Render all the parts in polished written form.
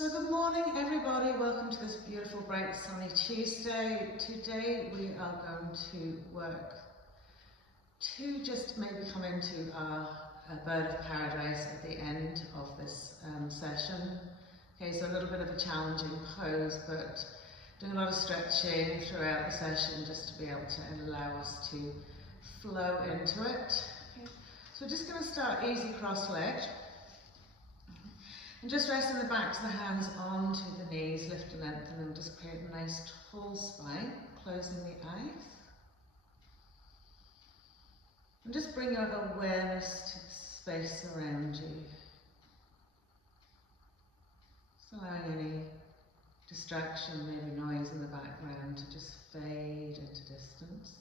So good morning everybody, welcome to this beautiful bright sunny Tuesday. Today we are going to work to just maybe come into our bird of paradise at the end of this session. Okay, so a little bit of a challenging pose, but doing a lot of stretching throughout the session just to be able to allow us to flow into it. Okay. So we're just going to start easy cross-legged. And just resting the backs of the hands onto the knees, lift and lengthen them, just create a nice tall spine, closing the eyes. And just bring your awareness to the space around you. Just allowing any distraction, maybe noise in the background, to just fade into distance.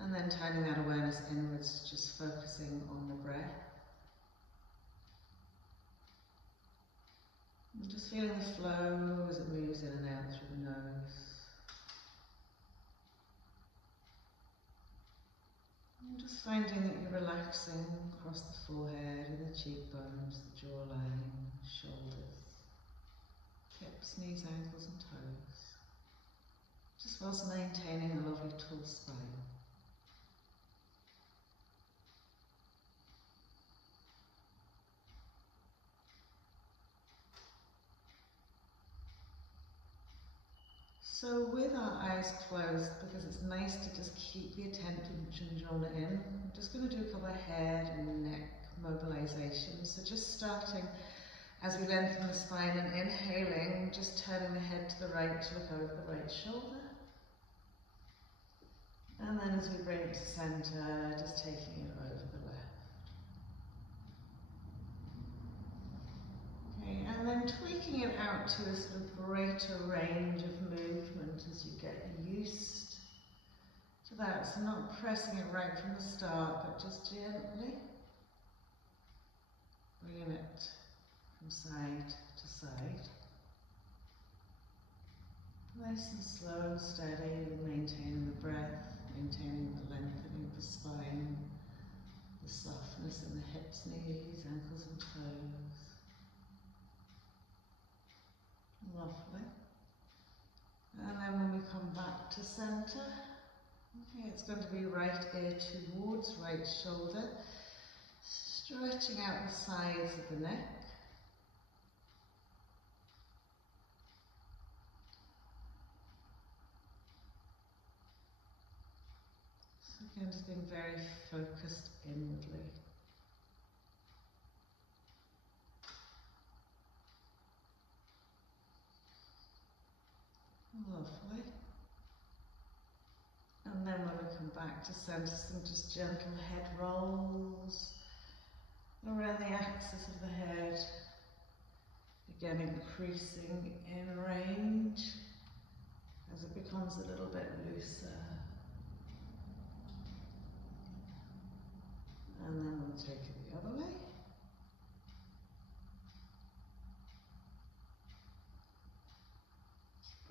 And then turning that awareness inwards, just focusing on the breath. And just feeling the flow as it moves in and out through the nose. And just finding that you're relaxing across the forehead and the cheekbones, the jawline, shoulders, hips, knees, ankles and toes. Just whilst maintaining a lovely tall spine. So with our eyes closed, because it's nice to just keep the attention drawn in, I'm just going to do a couple of head and neck mobilizations. So just starting as we lengthen the spine and inhaling, just turning the head to the right to look over the right shoulder. And then as we bring it to center, just taking it over the left. Okay, and then tweaking it out to a sort of greater range of movement as you get used to that. So not pressing it right from the start, but just gently bringing it from side to side. Nice and slow and steady, maintaining the breath, maintaining the lengthening of the spine, the softness in the hips, knees, ankles and toes. Lovely. And then when we come back to center, okay, it's going to be right ear towards right shoulder, stretching out the sides of the neck. So again, just being very focused inwardly. Lovely. And then when we come back to center, some just gentle head rolls around the axis of the head. Again, increasing in range as it becomes a little bit looser. And then we'll take it the other way.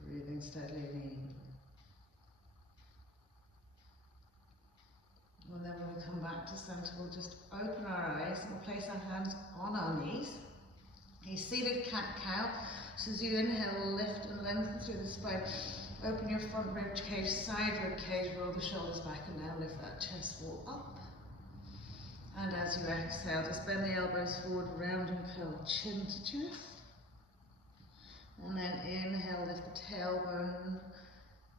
Breathing steadily and evenly. And then when we come back to center, we'll just open our eyes and we'll place our hands on our knees. A seated cat-cow. So as you inhale, lift and lengthen through the spine. Open your front rib cage, side rib cage, roll the shoulders back and now lift that chest wall up. And as you exhale, just bend the elbows forward, round and curl, chin to chest. And then inhale, lift the tailbone,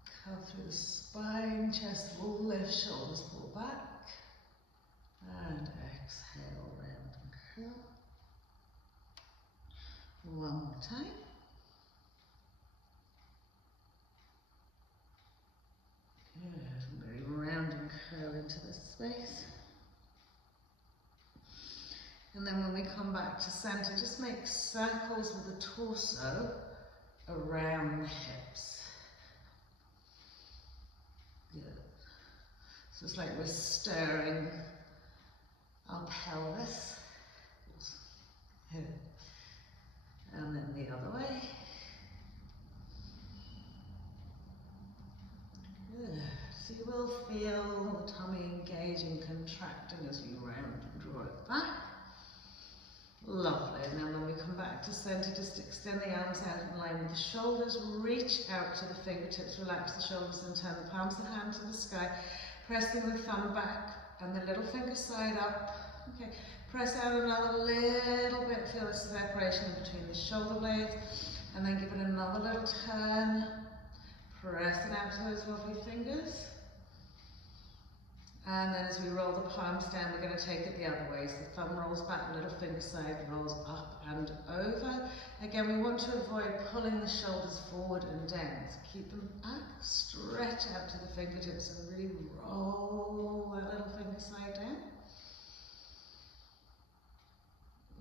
curl through the spine, chest wall lift, shoulders pull back. And exhale, round and curl. One more time. Good, very round and curl into this space. And then when we come back to center, just make circles with the torso around the hips. Good. So it's like we're stirring our pelvis. And then the other way. Good. So you will feel the tummy engaging, contracting as you round and draw it back. Lovely. back to center, just extend the arms out in line with the shoulders, reach out to the fingertips, relax the shoulders and turn the palms of the hand to the sky, pressing the thumb back and the little finger side up. Okay, press out another little bit, feel the separation between the shoulder blades, and then give it another little turn, pressing out to those lovely fingers. And then as we roll the palms down, we're going to take it the other way. So the thumb rolls back, little finger side rolls up and over. Again, we want to avoid pulling the shoulders forward and down. So keep them back, stretch out to the fingertips and really roll that little finger side down.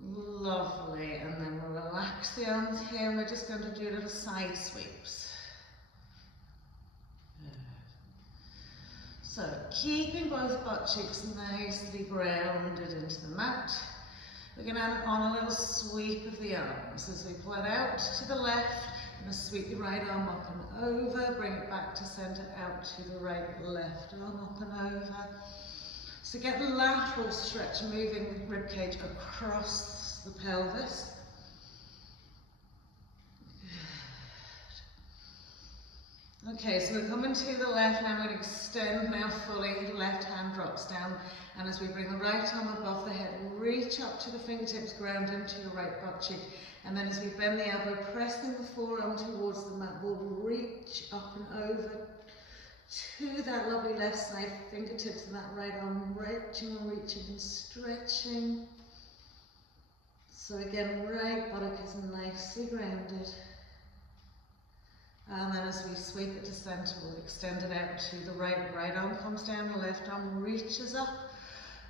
Lovely, and then we'll relax the arms here and we're just going to do little side sweeps. So, keeping both butt cheeks nicely grounded into the mat. We're going to add on a little sweep of the arms as we pull it out to the left. We're going to sweep the right arm up and over, bring it back to center, out to the right, left arm up and over. So get the lateral stretch, moving the ribcage across the pelvis. Okay, so we're coming to the left, now we're going to extend now fully, left hand drops down, and as we bring the right arm above the head, reach up to the fingertips, ground into your right butt cheek, and then as we bend the elbow, pressing the forearm towards the mat, we'll reach up and over to that lovely left side, fingertips and that right arm, reaching and reaching and stretching. So again, right buttock is nicely grounded. And then as we sweep it to center, we'll extend it out to the right. Right arm comes down, the left arm reaches up.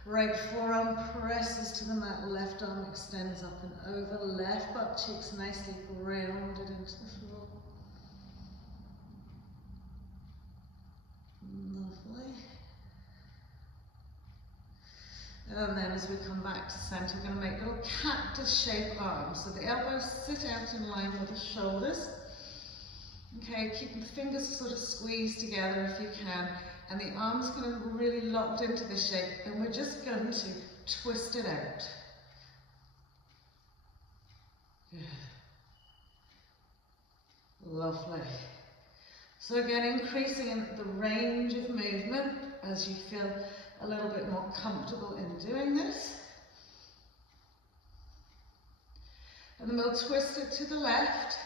Right forearm presses to the mat, left arm extends up and over. Left butt cheeks nicely grounded into the floor. Lovely. And then as we come back to center, we're going to make little cactus shaped arms. So the elbows sit out in line with the shoulders. Okay, keep the fingers sort of squeezed together if you can, and the arms going to be really locked into the shape, and we're just going to twist it out. Good. Lovely. So again, increasing in the range of movement as you feel a little bit more comfortable in doing this. And then we'll twist it to the left.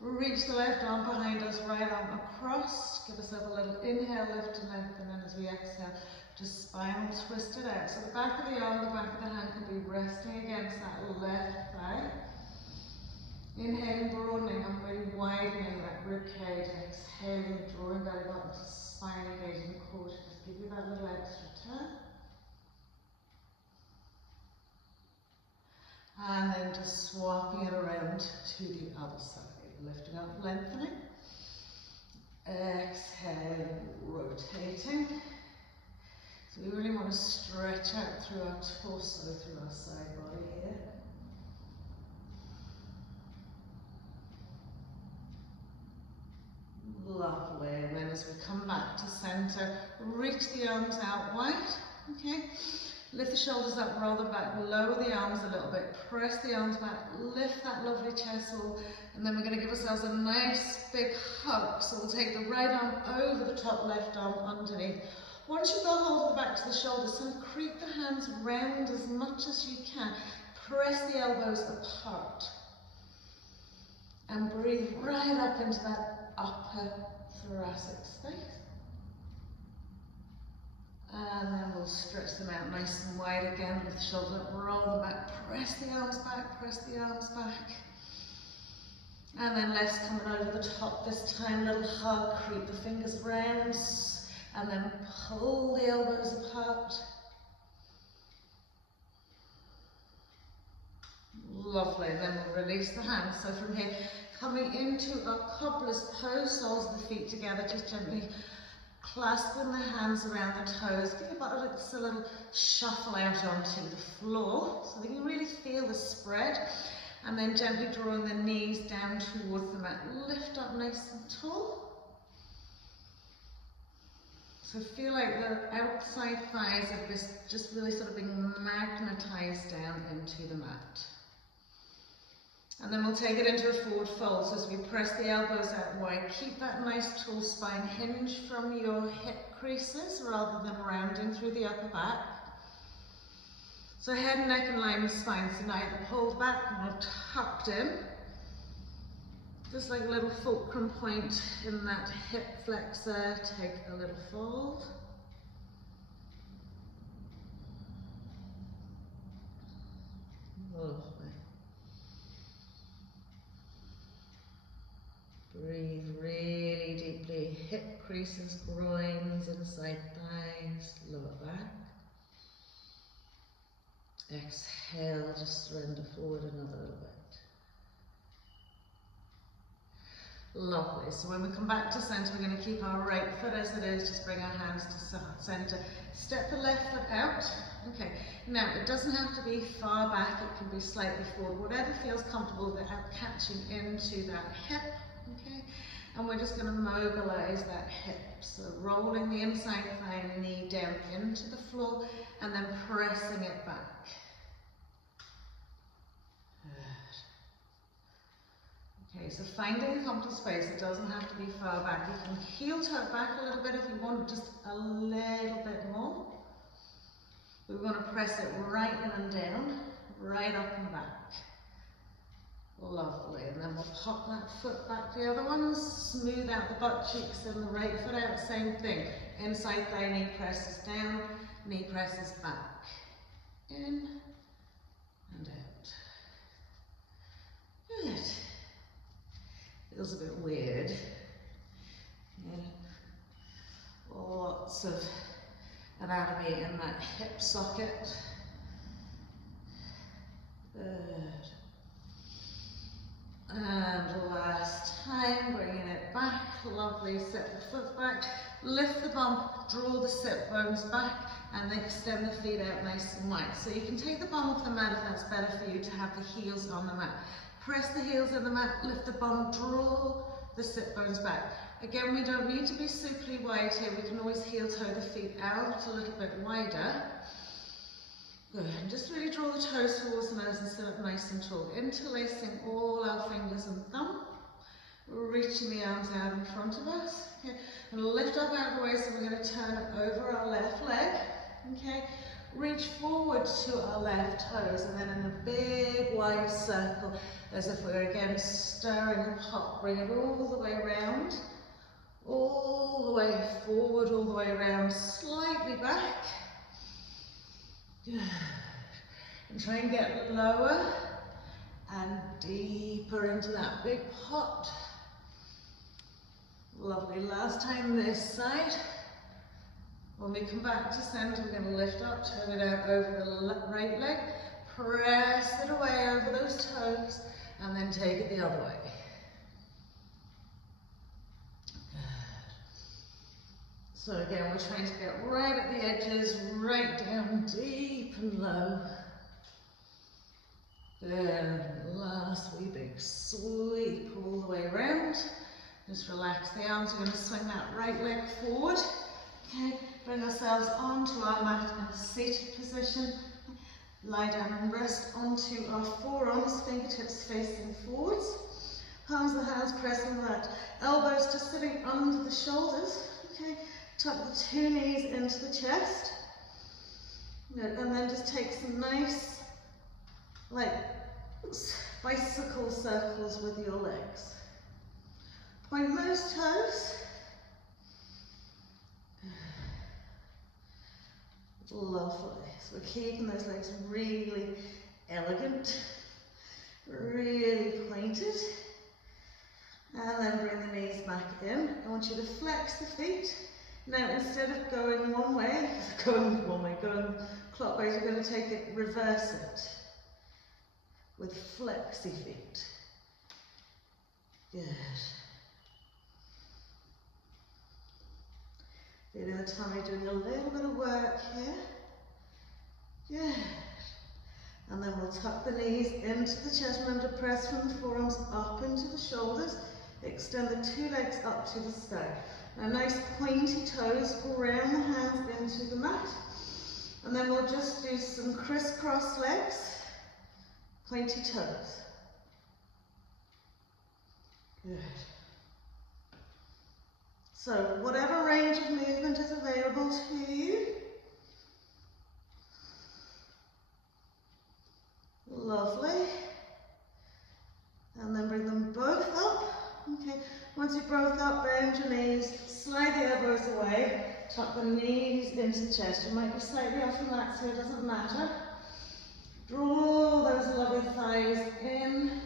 Reach the left arm behind us, right arm across. Give yourself a little inhale, lift and lengthen, and as we exhale, just spinal twist it out. So the back of the arm, the back of the hand can be resting against that left thigh. Inhaling, broadening and really widening that rib cage. Exhaling, drawing belly button to spine, engaging the core. Just give you that little extra turn. And then just swapping it around to the other side. Lifting up, lengthening. Exhale, rotating. So we really want to stretch out through our torso, through our side body here. Lovely. And then as we come back to center, reach the arms out wide. Okay. Lift the shoulders up, roll them back, lower the arms a little bit, press the arms back, lift that lovely chest wall, and then we're going to give ourselves a nice big hug. So we'll take the right arm over the top, left arm underneath. Once you've got hold of the back to the shoulders, so creep the hands round as much as you can. Press the elbows apart. And breathe right up into that upper thoracic space. And then we'll stretch them out nice and wide again with the shoulders up, roll them back, press the arms back, press the arms back. And then legs coming over the top this time, little hug, creep the fingers round, and then pull the elbows apart. Lovely, and then we'll release the hands. So from here, coming into our Cobbler's pose, soles of the feet together, just gently clasping the hands around the toes. Give your buttocks a little shuffle out onto the floor so that you really feel the spread. And then gently drawing the knees down towards the mat. Lift up nice and tall. So feel like the outside thighs of this just really sort of being magnetized down into the mat. And then we'll take it into a forward fold. So as we press the elbows out wide, keep that nice tall spine, hinge from your hip creases rather than rounding through the upper back. So head, neck and line with spine. So neither pulled back nor tucked in. Just like a little fulcrum point in that hip flexor, take a little fold. Lovely. Breathe really deeply, hip creases, groins, inside thighs, lower back. Exhale, just surrender forward another little bit. Lovely. So when we come back to centre, we're going to keep our right foot as it is, just bring our hands to centre. Step the left foot out. Okay, now it doesn't have to be far back, it can be slightly forward, whatever feels comfortable without catching into that hip. Okay, and we're just going to mobilise that hip. So rolling the inside thigh and knee down into the floor and then pressing it back. Okay, so finding a comfortable space, it doesn't have to be far back. You can heel toe it back a little bit if you want, just a little bit more. We want to press it right in and down, right up and back. Lovely, and then we'll pop that foot back the other one, smooth out the butt cheeks and the right foot out, same thing. Inside thigh, knee presses down, knee presses back. In and out. Good. Feels a bit weird. Yeah. Lots of anatomy in that hip socket. Good. And last time, bringing it back. Lovely. Set the foot back. Lift the bum. Draw the sit bones back. And then extend the feet out nice and wide. So you can take the bum off the mat if that's better for you to have the heels on the mat. Press the heels in the mat, lift the bum, draw the sit bones back. Again, we don't need to be superly wide here. We can always heel toe the feet out a little bit wider. Good, and just really draw the toes towards the nose and sit up nice and tall. Interlacing all our fingers and thumb. Reaching the arms out in front of us. Okay, and lift up out of the way, so we're going to turn it over our left leg. Okay. Reach forward to our left toes and then in a big wide circle as if we're again stirring the pot. Bring it all the way around, all the way forward, all the way around, slightly back. Good. And try and get lower and deeper into that big pot. Lovely. Last time this side. When we come back to centre, we're going to lift up, turn it out over the right leg, press it away over those toes, and then take it the other way. Good. So again, we're trying to get right at the edges, right down deep and low. Then last wee big sweep all the way around. Just relax the arms. We're going to swing that right leg forward. Okay, bring ourselves onto our mat in a seated position. Lie down and rest onto our forearms, fingertips facing forwards. Palms of the hands pressing that. Elbows just sitting under the shoulders. Okay, tuck the two knees into the chest. Good. And then just take some nice, like, bicycle circles with your legs. Point those toes. Lovely. So we're keeping those legs really elegant, really pointed. And then bring the knees back in. I want you to flex the feet. Now instead of going going clockwise, we're going to take it, reverse it with flexy feet. Good. Feeling the tummy doing a little bit of work here. Good. And then we'll tuck the knees into the chest. Remember to press from the forearms up into the shoulders. Extend the two legs up to the sky. Now nice pointy toes, ground the hands into the mat. And then we'll just do some crisscross legs, pointy toes. Good. So whatever range of movement is available to you. Lovely. And then bring them both up. Okay, once you're both up, bend your knees, slide the elbows away, tuck the knees into the chest. You might be slightly off your mat, so it doesn't matter. Draw those lovely thighs in,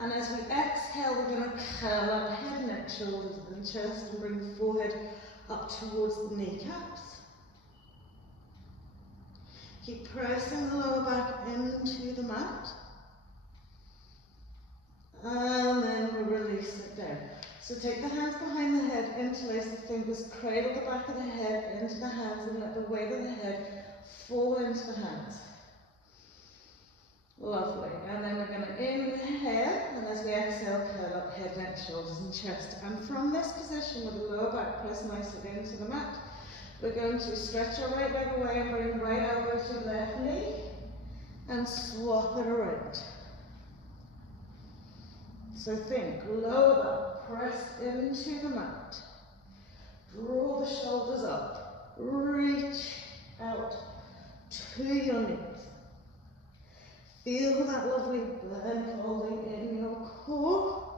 and as we exhale, we're going to curl up head, neck, shoulders, and chest, and bring the forehead up towards the kneecaps. Keep pressing the lower back into the mat. And then we release it down. So take the hands behind the head, interlace the fingers, cradle the back of the head into the hands, and let the weight of the head fall into the hands. Lovely. And then we're going to inhale, and as we exhale, curl up head, neck, shoulders, and chest. And from this position, with the lower back pressed nicely into the mat, we're going to stretch our right leg away and bring right elbow to left knee, and swap it around. So think, lower back, press into the mat, draw the shoulders up, reach out to your knees. Feel that lovely blend holding in your core.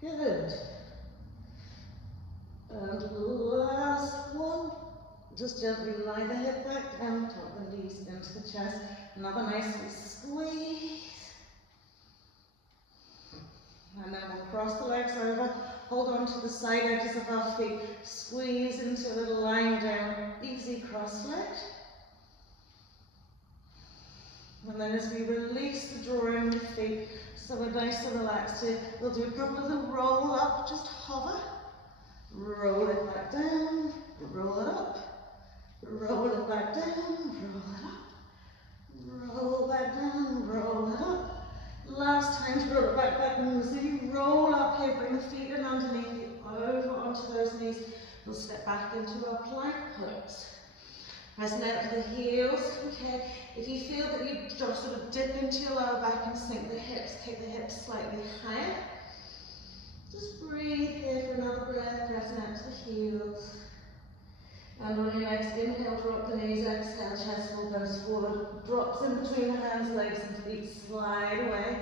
Good. And last one, just gently lie the head back down, tuck the knees into the chest. Another nice squeeze. And then we'll cross the legs over, hold on to the side edges of our feet, squeeze into a little line down, easy cross-legged. And then as we release the drawing the feet, so we're nice and relaxed here, we'll do a couple of them roll up, just hover, roll it back down, roll it up, roll it back down, roll it up, roll back down, roll it up. Last time to roll it back easy, roll up here, bring the feet in underneath you, over onto those knees. We'll step back into our plank pose. Pressing out to the heels, okay. If you feel that you just sort of dip into your lower back and sink the hips, take the hips slightly higher. Just breathe here for another breath, pressing out to the heels. And on your next inhale, drop the knees, exhale, chest all goes forward. Drops in between the hands, legs and feet, slide away.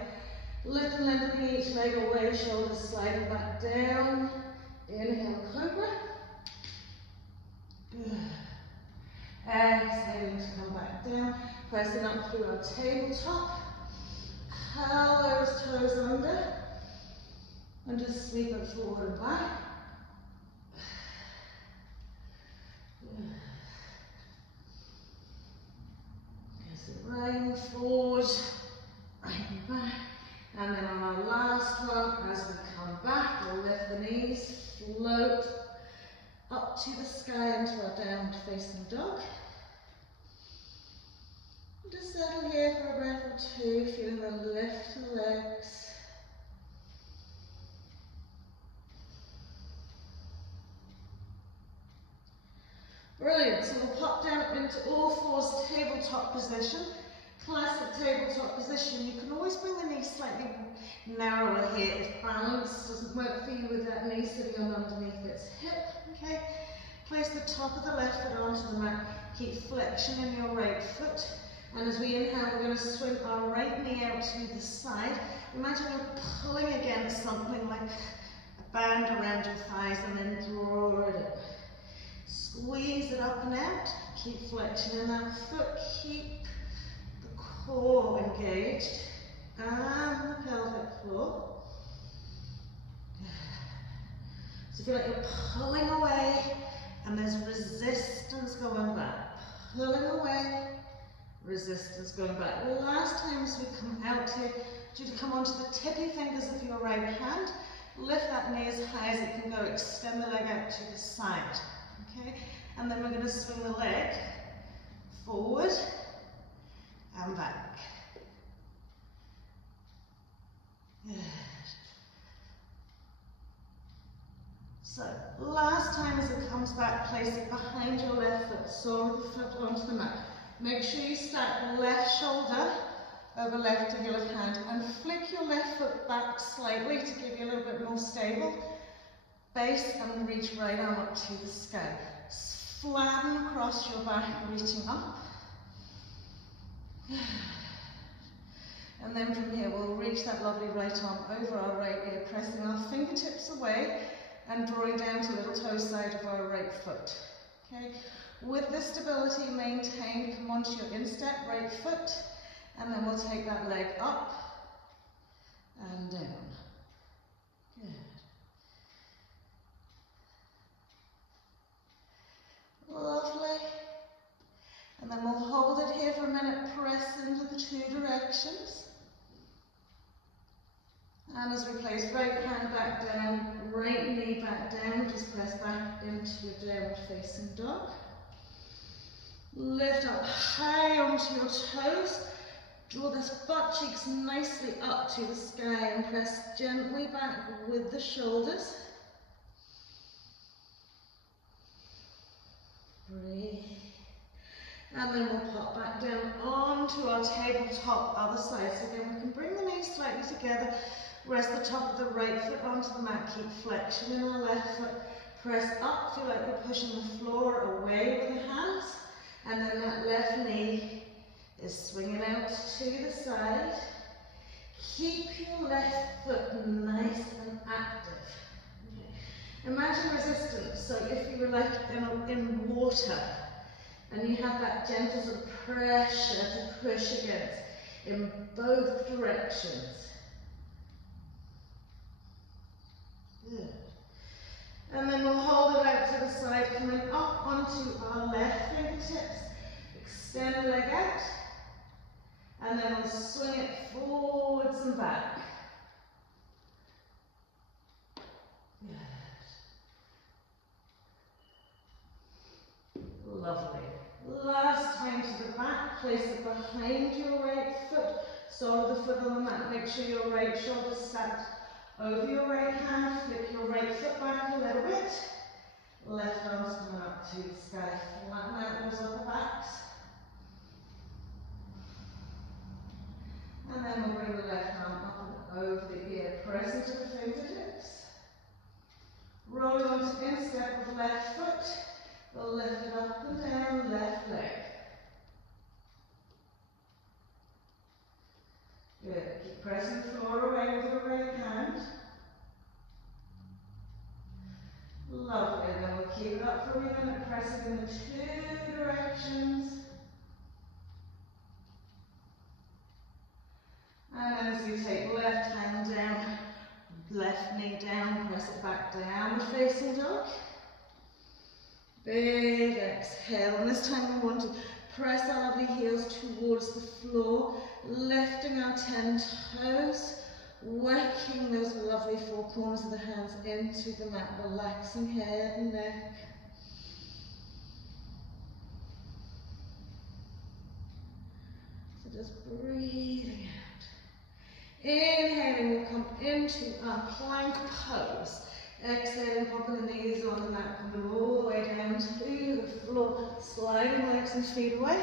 Lift and lengthen each leg away, shoulders sliding back down. Inhale, cobra. Good. Exhaling to come back down. Pressing up through our tabletop. Curl those toes under. And just sweep it forward and back. Right forward, right back, and then on our last one, as we come back, we'll lift the knees, float up to the sky into our downward facing dog. Just settle here for a breath or two, feel the lift the legs. Brilliant, so we'll pop down into all fours, tabletop position. Classic tabletop position. You can always bring the knee slightly narrower here if balance doesn't work for you with that knee sitting on underneath its hip. Okay, place the top of the left foot onto the mat. Keep flexion in your right foot. And as we inhale, we're going to swing our right knee out to the side. Imagine you're pulling against something like a band around your thighs and then draw it up. Squeeze it up and out. Keep flexion in that foot. Keep the core engaged and the pelvic floor. So feel like you're pulling away and there's resistance going back. Pulling away, resistance going back. Last time as we come out here, you to come onto the tippy fingers of your right hand. Lift that knee as high as it can go. Extend the leg out to the side. Okay, and then we're going to swing the leg forward and back. Good. So, last time as it comes back, place it behind your left foot, sole of the foot onto the mat. Make sure you stack the left shoulder over left to heel of hand, and flick your left foot back slightly to give you a little bit more stable base, and reach right arm up to the sky. Flatten across your back, reaching up. And then from here, we'll reach that lovely right arm over our right ear, pressing our fingertips away and drawing down to little toe side of our right foot. Okay. With the stability maintained, come onto your instep, right foot, and then we'll take that leg up and down. Good. Lovely. And then we'll hold it here for a minute, press into the two directions. And as we place right hand back down, right knee back down, just press back into your downward facing dog. Lift up high onto your toes. Draw those butt cheeks nicely up to the sky and press gently back with the shoulders. Breathe. And then we'll pop back down onto our tabletop other side. So again, we can bring the knees slightly together. Rest the top of the right foot onto the mat. Keep flexion in our left foot. Press up. Feel like we're pushing the floor away with the hands. And then that left knee is swinging out to the side. Keep your left foot nice and active. Okay. Imagine resistance. So if you were like in water and you have that gentle sort of pressure to push against in both directions. Good. And then we'll hold it out to the side, coming up onto our left fingertips. Extend the leg out. And then we'll swing it forwards and back. Good. Lovely. Last time to the back. Place it behind your right foot. Sole of the foot on the mat. Make sure your right shoulder sat over your right hand. Flip your right foot back a little bit. Left arm's coming up to the sky. Flatten out those upper backs. And then we'll bring the left arm up and over the ear. Press into the fingertips. Roll onto instep with the left foot. We'll lift it up and down, left leg. Good. Keep pressing the floor away with your right hand. Lovely. And then we'll keep it up for a minute, pressing in the two directions. And as you take left hand down, left knee down, press it back down, facing dog. Big exhale, and this time we want to press our lovely heels towards the floor, lifting our 10 toes, working those lovely four corners of the hands into the mat, relaxing head and neck. So just breathing out. Inhaling, we'll come into our plank pose. Exhaling, popping the knees on the mat, coming all the way down to the floor, sliding legs and feet away.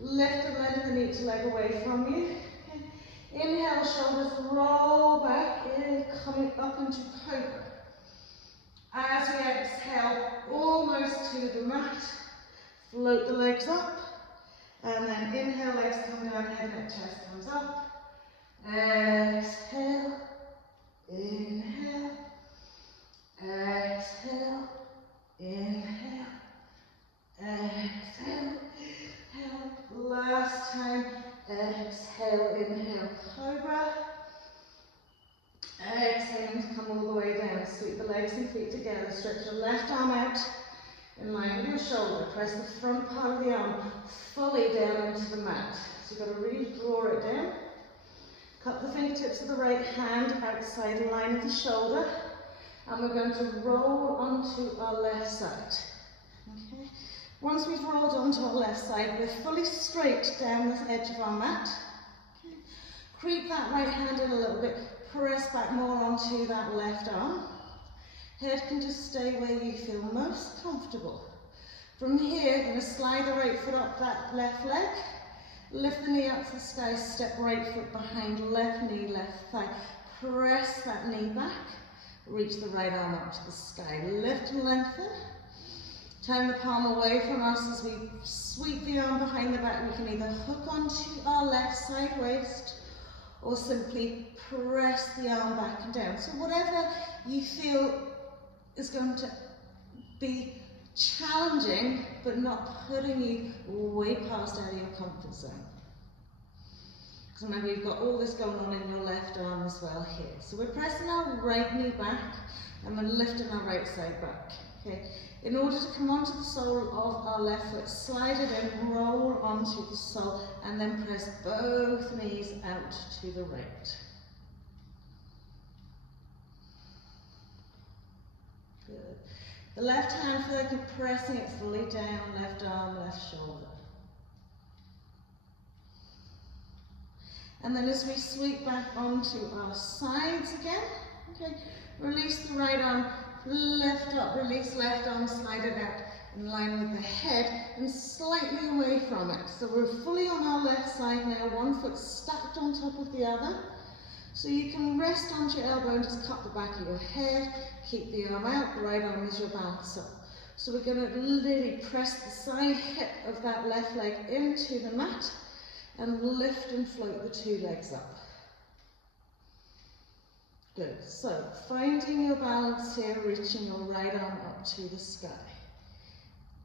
Lift and lengthen each leg away from you. Okay. Inhale, shoulders roll back, coming up into cobra. As we exhale, almost to the mat, float the legs up, and then inhale, legs come down, head, neck, chest comes up. Exhale, inhale, exhale, inhale, exhale, exhale. Last time, exhale, inhale, cobra. Exhaling to come all the way down. Sweep the legs and feet together. Stretch your left arm out in line with your shoulder. Press the front part of the arm fully down into the mat. So you've got to really draw it down. Cup the fingertips of the right hand outside line of the shoulder. And we're going to roll onto our left side. Okay. Once we've rolled onto our left side, we're fully straight down the edge of our mat. Okay. Creep that right hand in a little bit. Press back more onto that left arm. Head can just stay where you feel most comfortable. From here, you're going to slide the right foot up that left leg Lift the knee up to the sky, step right foot behind, left knee, left thigh. Press that knee back, reach the right arm up to the sky. Lift and lengthen. Turn the palm away from us as we sweep the arm behind the back. We can either hook onto our left side waist or simply press the arm back and down. So whatever you feel is going to be challenging, but not putting you way past out of your comfort zone. Because remember, you've got all this going on in your left arm as well here. So we're pressing our right knee back and we're lifting our right side back. Okay. In order to come onto the sole of our left foot, slide it in, roll onto the sole, and then press both knees out to the right. Good. The left hand feel like you're pressing it fully down, left arm, left shoulder. And then as we sweep back onto our sides again, okay, release the right arm, lift up, release left arm, slide it out in line with the head and slightly away from it. So we're fully on our left side now, one foot stacked on top of the other. So you can rest onto your elbow and just cup the back of your head, keep the arm out, the right arm is your balance up. So we're going to literally press the side hip of that left leg into the mat and lift and float the two legs up. Good. So finding your balance here, reaching your right arm up to the sky.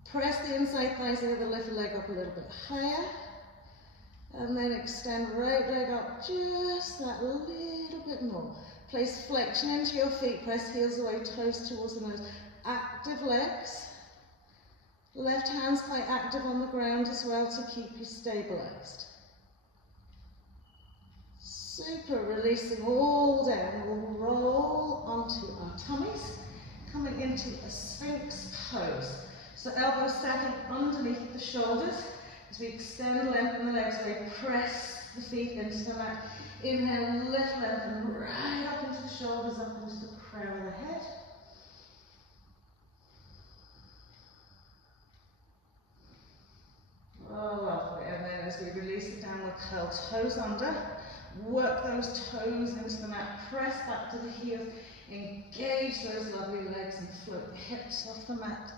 Press the inside thighs together, lift the leg up a little bit higher. And then extend right leg up just that little bit more. Place flexion into your feet, press heels away, toes towards the nose. Active legs. Left hand's quite active on the ground as well to keep you stabilized. Super, releasing all down. We'll roll onto our tummies, coming into a Sphinx pose. So elbows stacking underneath the shoulders. As we extend, lengthen the legs, we press the feet into the mat. Inhale, lift, lengthen, right up into the shoulders, up into the crown of the head. Oh, lovely. And then as we release the downward curl, toes under. Work those toes into the mat, press back to the heels, engage those lovely legs and float the hips off the mat.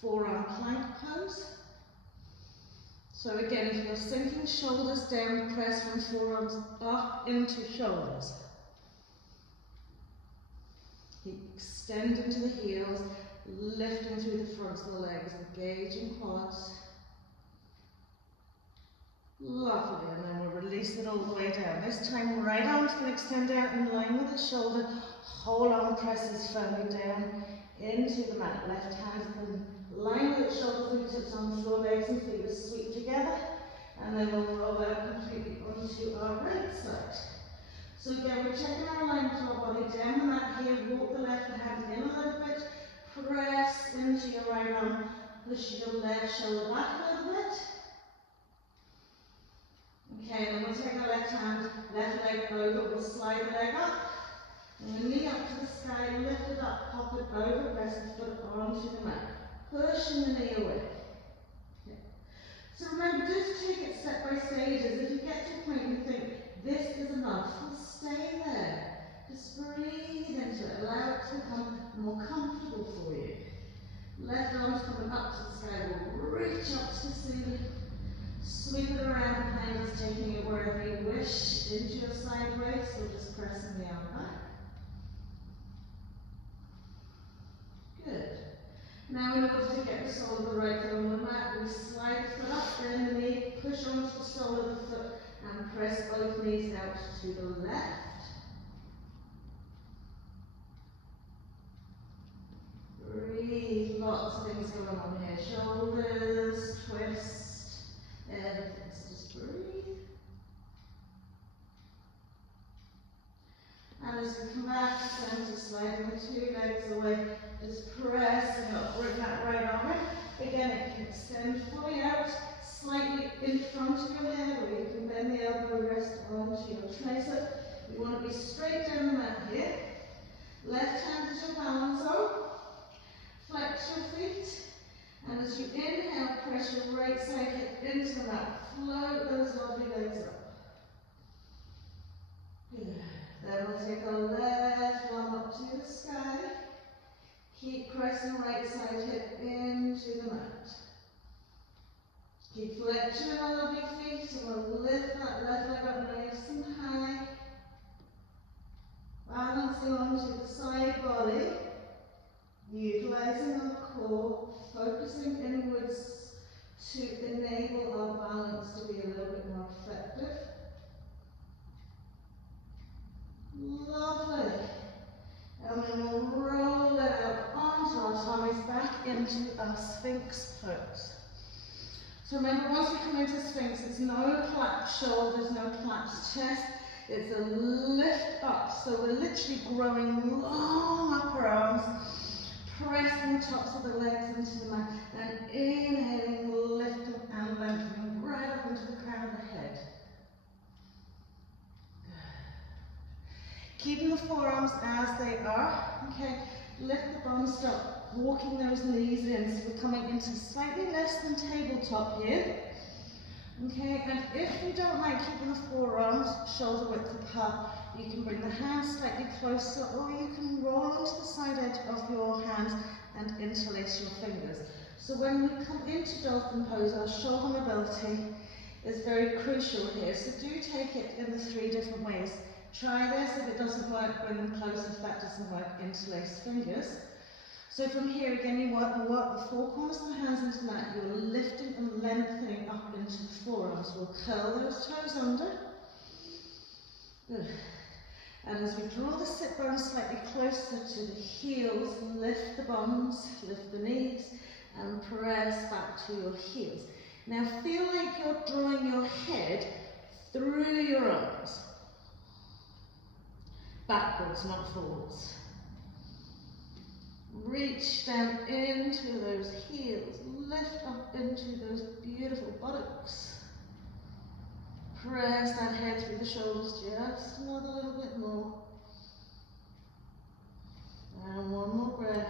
Forearm plank pose. So again, if you're sinking shoulders down, press from forearms up into shoulders. Extend into the heels, lifting through the fronts of the legs, engaging quads. Lovely, and then we'll release it all the way down. This time, right arm's going to extend out in line with the shoulder. Whole arm presses firmly down into the mat. Left hand in line with the shoulder, fingertips on the floor, legs and feet will sweep together. And then we'll roll out completely onto our right side. So again, we're checking our alignment to our body. Down the mat here, walk the left hand in a little bit. Press into your right arm. Push your left shoulder back a little bit. Okay, and then we'll take our left hand, left leg over, we'll slide the leg up, and the knee up to the sky, lift it up, pop it over, press the foot onto the mat, pushing the knee away. Okay. So remember, just take it step by stages. If you get to a point and you think, this is enough, well, stay there. Just breathe into it, allow it to become more comfortable for you. Left arm's coming up to the sky, we'll reach up to the ceiling. Sweep it around behind us, taking it wherever you wish, into your side waist, or just pressing the arm back. Good. Now in order to get the sole of the right foot on the mat, we slide the foot up, bend the knee, push onto the sole of the foot, and press both knees out to the left. Breathe, lots of things going on here. Shoulders, twists. Everything's just breathe. And as we come back to center, sliding the two legs away, just pressing up, bring that right arm in. Again, it can extend fully out, slightly in front of your head, or you can bend the elbow, rest onto your tricep. We want to be straight down the mat here. Left hand is your balance arm. Flex your feet. And as you inhale, press your right side hip into the mat. Float those lovely legs up. Good. Then we'll take our left arm up to the sky. Keep pressing right side hip into the mat. Keep flexing our lovely feet and we'll lift that left leg up nice and high. Balancing onto the side body. Utilizing our core, focusing inwards to enable our balance to be a little bit more effective. Lovely. And then we'll roll it out onto our tummies back into our Sphinx pose. So remember, once we come into Sphinx, it's no collapsed shoulders, no collapsed chest. It's a lift up. So we're literally growing long upper arms, pressing the tops of the legs into the mat, and inhaling, lifting and lengthening right up into the crown of the head. Keeping the forearms as they are. Okay, lift the bum, start walking those knees in. So we're coming into slightly less than tabletop here. Okay, and if you don't like keeping the forearms shoulder width apart, you can bring the hands slightly closer, or you can roll onto the side edge of your hands and interlace your fingers. So when we come into Dolphin Pose, our shoulder mobility is very crucial here. So do take it in the 3 different ways. Try this. If it doesn't work, bring them close. If that doesn't work, interlace fingers. So from here again, you work the 4 corners of the hands into the mat. You're lifting and lengthening up into the forearms. We'll curl those toes under. Good. And as we draw the sit bones slightly closer to the heels, lift the bums, lift the knees, and press back to your heels. Now feel like you're drawing your head through your arms. Backwards, not forwards. Reach down into those heels, lift up into those beautiful buttocks. Press that head through the shoulders just another little bit more. And one more breath.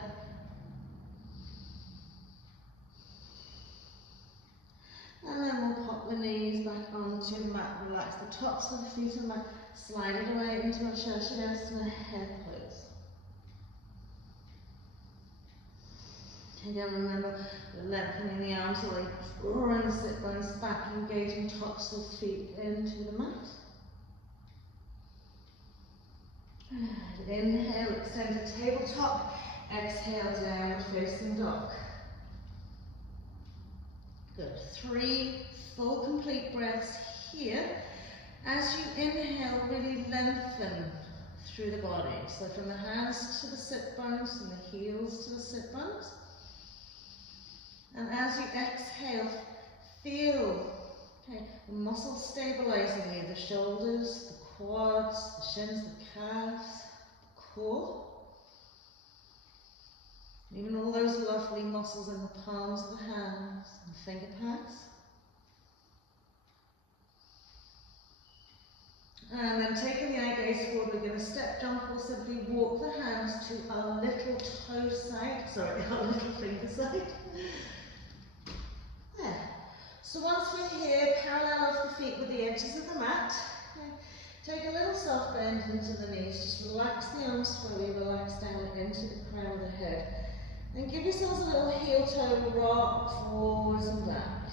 And then we'll pop the knees back onto the mat. Relax the tops of the feet on the mat. Slide it away into our Asana head pose. Again, remember, we're lengthening the arms, like drawing the sit bones back, engaging tops of the feet into the mat. Inhale, extend to tabletop. Exhale, down facing dog. Good. 3 full complete breaths here. As you inhale, really lengthen through the body. So from the hands to the sit bones and the heels to the sit bones. And as you exhale, feel the muscles stabilizing you, the shoulders, the quads, the shins, the calves, the core. Even all those lovely muscles in the palms of the hands and finger pads. And then taking the eye gaze forward, we're going to step, jump, or simply walk the hands to our little toe side, our little finger side. There. So once we're here, parallel off the feet with the edges of the mat. Take a little soft bend into the knees, just relax the arms slowly, relax down into the crown of the head. And give yourselves a little heel toe rock forwards and back.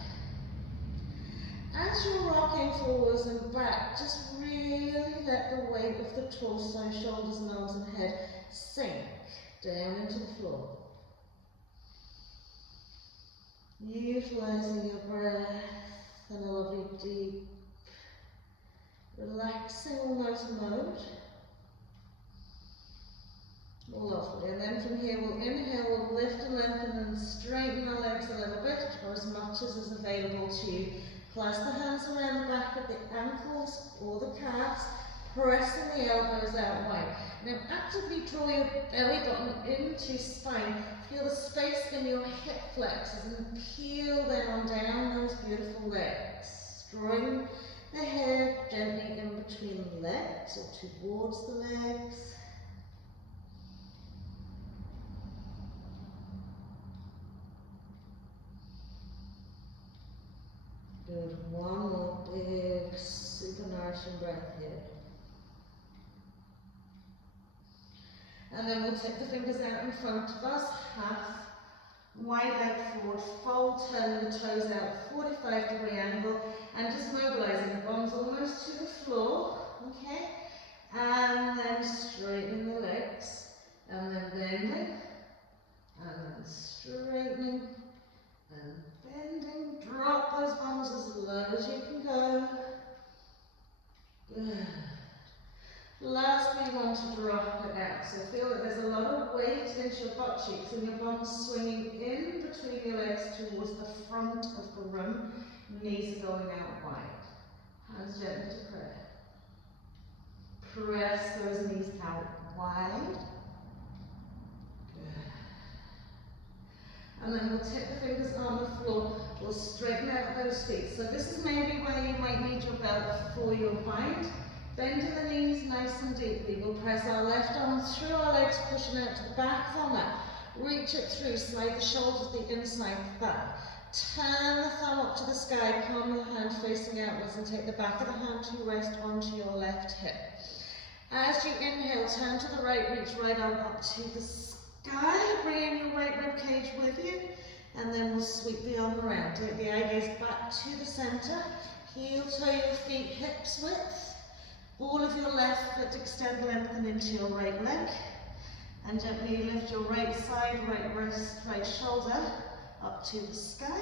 As you're rocking forwards and back, just really let the weight of the torso, shoulders and arms and head sink down into the floor. Utilizing your breath and a lovely deep, relaxing almost mode. Lovely. And then from here we'll inhale, we'll lift and lengthen and straighten the legs a little bit, or as much as is available to you. Clasp the hands around the back of the ankles or the calves, pressing the elbows out wide. Now actively draw your belly button into spine. Feel the space in your hip flexors and peel down those beautiful legs. Drawing the head gently in between the legs or towards the legs. nourishing breath here. And then we'll take the fingers out in front of us, half, wide leg forward, fold, turn the toes out, 45-degree angle, and just mobilising the bums almost to the floor, okay? And then straightening the legs, and then bending, and then straightening, and bending. Drop those bums as low as you can go. Good. Lastly, you want to drop it out. So feel that there's a lot of weight into your butt cheeks and your bums swinging in between your legs towards the front of the room. Knees are going out wide. Hands gently to prayer. Press those knees out wide. Good. And then we'll tip the fingers on the floor. We'll straighten out those feet. So this is maybe where you might need your belt for your bind. Bending the knees nice and deeply. We'll press our left arm through our legs, pushing out to the back of our mat. Reach it through, slide the shoulders the inside thigh. Turn the thumb up to the sky, palm of the hand facing outwards, and take the back of the hand to rest onto your left hip. As you inhale, turn to the right, reach right arm up to the sky. Bring in your right rib cage with you, and then we'll sweep the arm around. Take the eye gaze back to the center. Heel toe your feet hips width. Ball of your left foot extend, lengthen into your right leg, and gently lift your right side, right wrist, right shoulder up to the sky.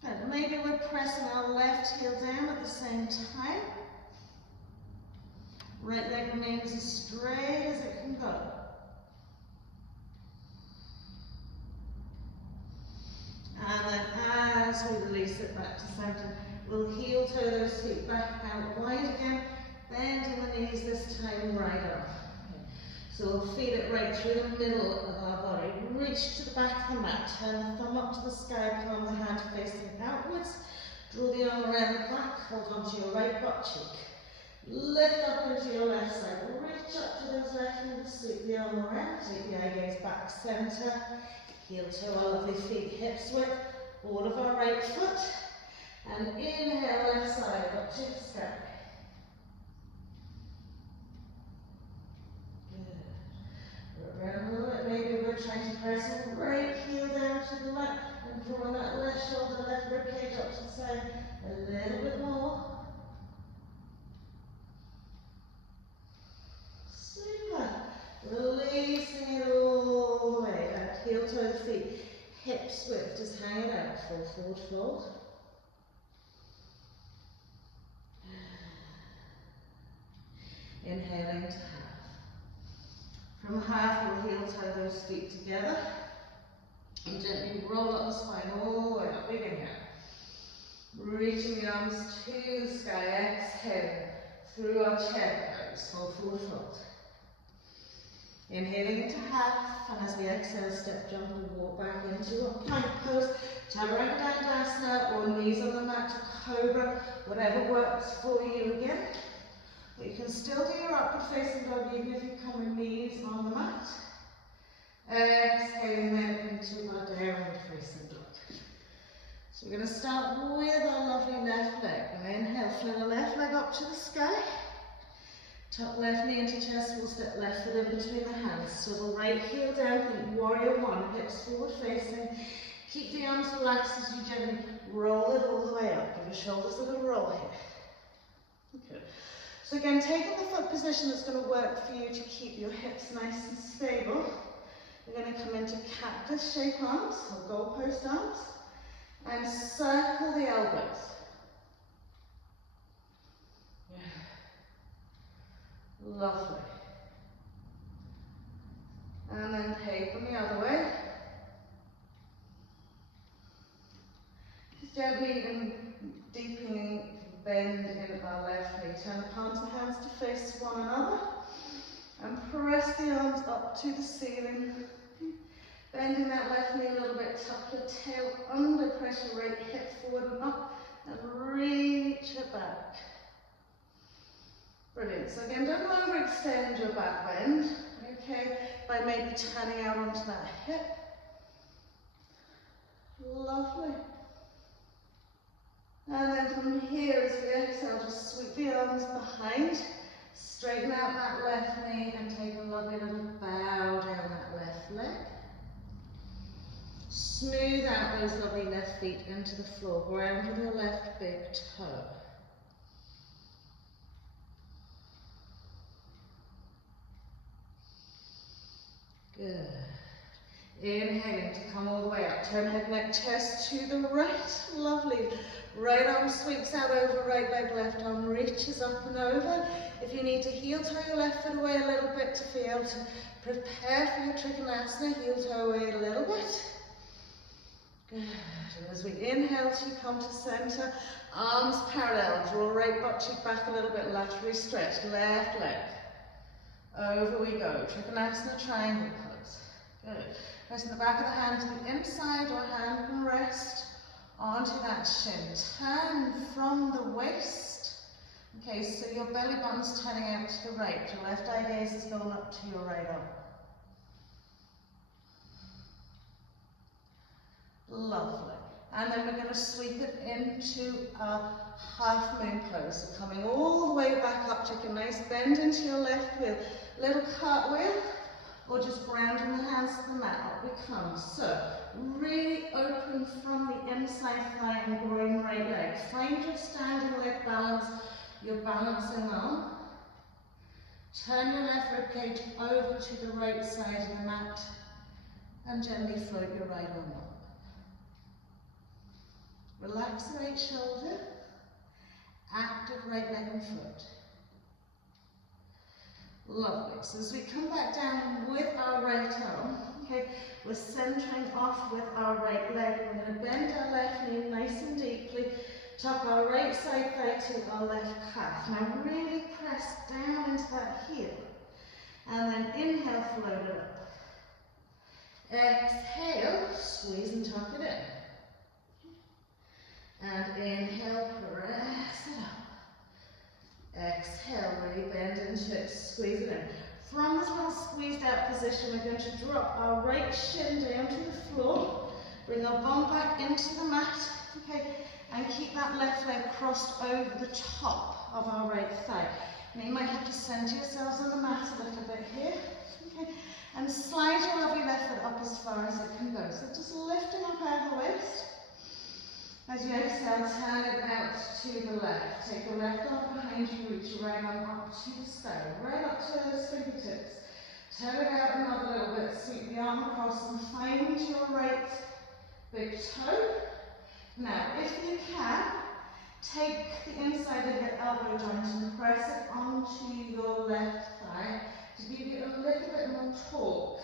Good. Maybe we're pressing our left heel down at the same time. Right leg remains as straight as it can go. And then as we release it back to center, we'll heel toe those feet back out wide again, bending the knees this time right up. Okay. So we'll feed it right through the middle of our body. Reach to the back of the mat, turn the thumb up to the sky, palm of the hand facing outwards. Draw the arm around the back, hold onto your right butt cheek. Lift up into your left side. Reach up to those left knees, sweep the arm around, take the eye gaze back center. Heel toe our lovely feet hips width, ball of our right foot. And inhale, left side, up to the sky. Good. Around a little bit, maybe we're trying to press the right heel down to the left and draw that left shoulder, left rib cage up to the side. A little bit more. Super. Releasing it all the way. Back heel toe the feet. Hips width, just hang it out. Full forward fold. Inhaling to half. From half, we'll heel toe those feet together. And gently roll up the spine all the way up. Big inhale. Reaching the arms to the sky. Exhale through our chair pose. Full forward fold. Inhaling into half, and as we exhale, step, jump, and walk back into a plank pose. Chaturanga Dandasana, or knees on the mat to Cobra, whatever works for you again. But you can still do your upward facing dog even if you come with knees on the mat. Exhaling then into our downward facing dog. So we're going to start with our lovely left leg. Inhale, fling the left leg up to the sky. Tuck left knee into chest, we'll step left foot in between the hands. So the right heel down, think warrior one, hips forward facing. Keep the arms relaxed as you gently roll it all the way up. Give your shoulders a little roll here. Okay. So again, taking the foot position that's going to work for you to keep your hips nice and stable. We're going to come into cactus shape arms, or goalpost arms, and circle the elbows. Lovely. And then take them the other way. Just gently and deepening bend in our left knee. Turn the palms of the hands to face one another. And press the arms up to the ceiling. Bending that left knee a little bit. Tuck the tail under pressure, right hip forward and up. And reach it back. Brilliant. So again, don't overextend your back bend, okay, by maybe turning out onto that hip. Lovely. And then from here, as we exhale, just sweep the arms behind, straighten out that left knee, and take a lovely little bow down that left leg. Smooth out those lovely left feet into the floor, ground with your left big toe. Good. Inhaling to come all the way up. Turn head, neck, chest to the right. Lovely. Right arm sweeps out over right leg, left arm reaches up and over. If you need to heel toe your left foot away a little bit to feel to prepare for your Trikonasana, heel toe away a little bit. Good. And as we inhale to come to center, arms parallel, draw right butt cheek back a little bit, laterally stretch, left leg. Over we go. Trikonasana triangle pose. Good. Pressing the back of the hand to the inside, or hand can rest onto that shin. Turn from the waist. Okay, so your belly button's turning out to the right. Your left eye gaze is going up to your right arm. Lovely. And then we're going to sweep it into a half moon pose. So coming all the way back up, take a nice bend into your left wheel. Little cartwheel, or just grounding the hands to the mat. Up we come. So, really open from the inside thigh and groin right leg. Find your standing leg balance, your balancing arm. Turn your left ribcage over to the right side of the mat and gently float your right arm up. Relax the right shoulder, active right leg and foot. Lovely. So as we come back down with our right arm, okay, we're centering off with our right leg. We're going to bend our left knee nice and deeply, tuck our right side thigh to our left calf. Now really press down into that heel. And then inhale, float it up. Exhale, squeeze and tuck it in. And inhale, press it up. Exhale, really bend into it, squeeze it in. From this little squeezed out position, we're going to drop our right shin down to the floor, bring our bum back into the mat, okay, and keep that left leg crossed over the top of our right thigh. Now you might have to center yourselves on the mat a little bit here, okay, and slide your lovely left foot up as far as it can go. So just lifting up out of the waist. As you exhale, turn it out to the left. Take the left arm behind you, reach your right arm up to the sky, right up to those fingertips. Turn it out another little bit, sweep the arm across and find your right big toe. Now, if you can, take the inside of your elbow joint and press it onto your left thigh to give you a little bit more torque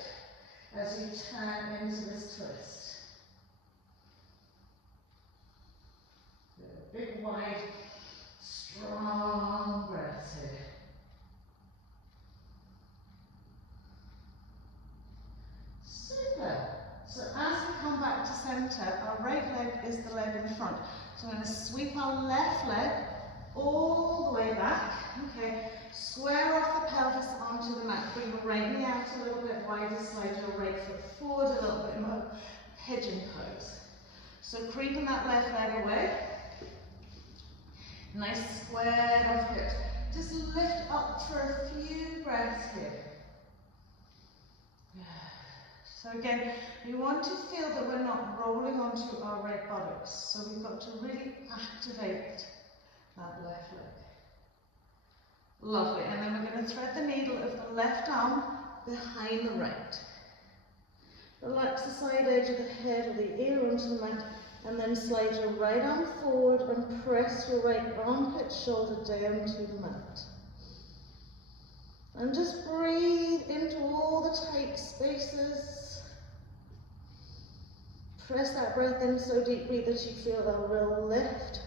as you turn into this twist. Big, wide, strong breaths here. Super. So as we come back to center, our right leg is the leg in front. So we're going to sweep our left leg all the way back. Okay. Square off the pelvis onto the mat. Bring your right knee out a little bit wider. Slide your right foot forward a little bit more. Pigeon pose. So creeping that left leg away. Nice squared off hips. Just lift up for a few breaths here. So again, we want to feel that we're not rolling onto our right buttocks. So we've got to really activate that left leg. Lovely. And then we're going to thread the needle of the left arm behind the right. Relax the side edge of the head or the ear onto the mat. And then slide your right arm forward and press your right armpit shoulder down to the mat. And just breathe into all the tight spaces. Press that breath in so deeply that you feel a real lift.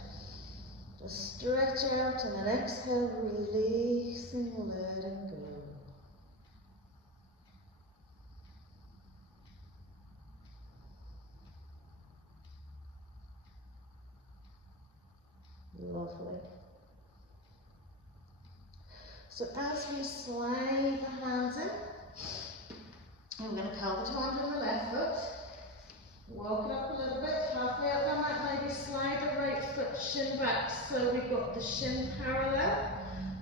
Just stretch out and then exhale, releasing, letting go. Lovely. So as we slide the hands in, we're going to curl the toe under the left foot, walk it up a little bit, halfway up the mat, maybe slide the right foot, shin back. So we've got the shin parallel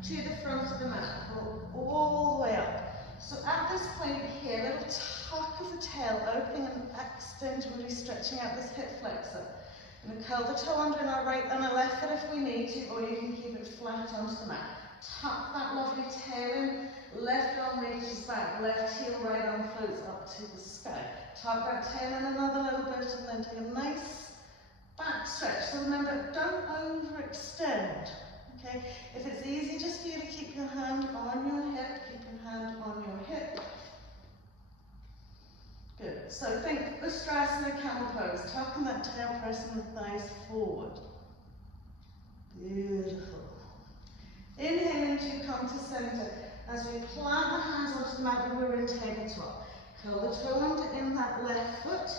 to the front of the mat. Pull all the way up. So at this point here, a little tuck of the tail, opening and extend, really stretching out this hip flexor. I'm going to curl the toe under in our right and our left foot if we need to, or you can keep it flat onto the mat. Tuck that lovely tail in, left arm reaches back, left heel, right arm floats up to the sky. Tuck that tail in another little bit and then take a nice back stretch. So remember, don't overextend. Okay? If it's easy just for you to keep your hand on your hip, keep your hand on your hip. Good. So think Ustrasana camel pose, tucking that tail, pressing the thighs forward. Beautiful. Inhaling to come to center as we plant the hands onto the mat and we're in tabletop. Curl the toe under in that left foot.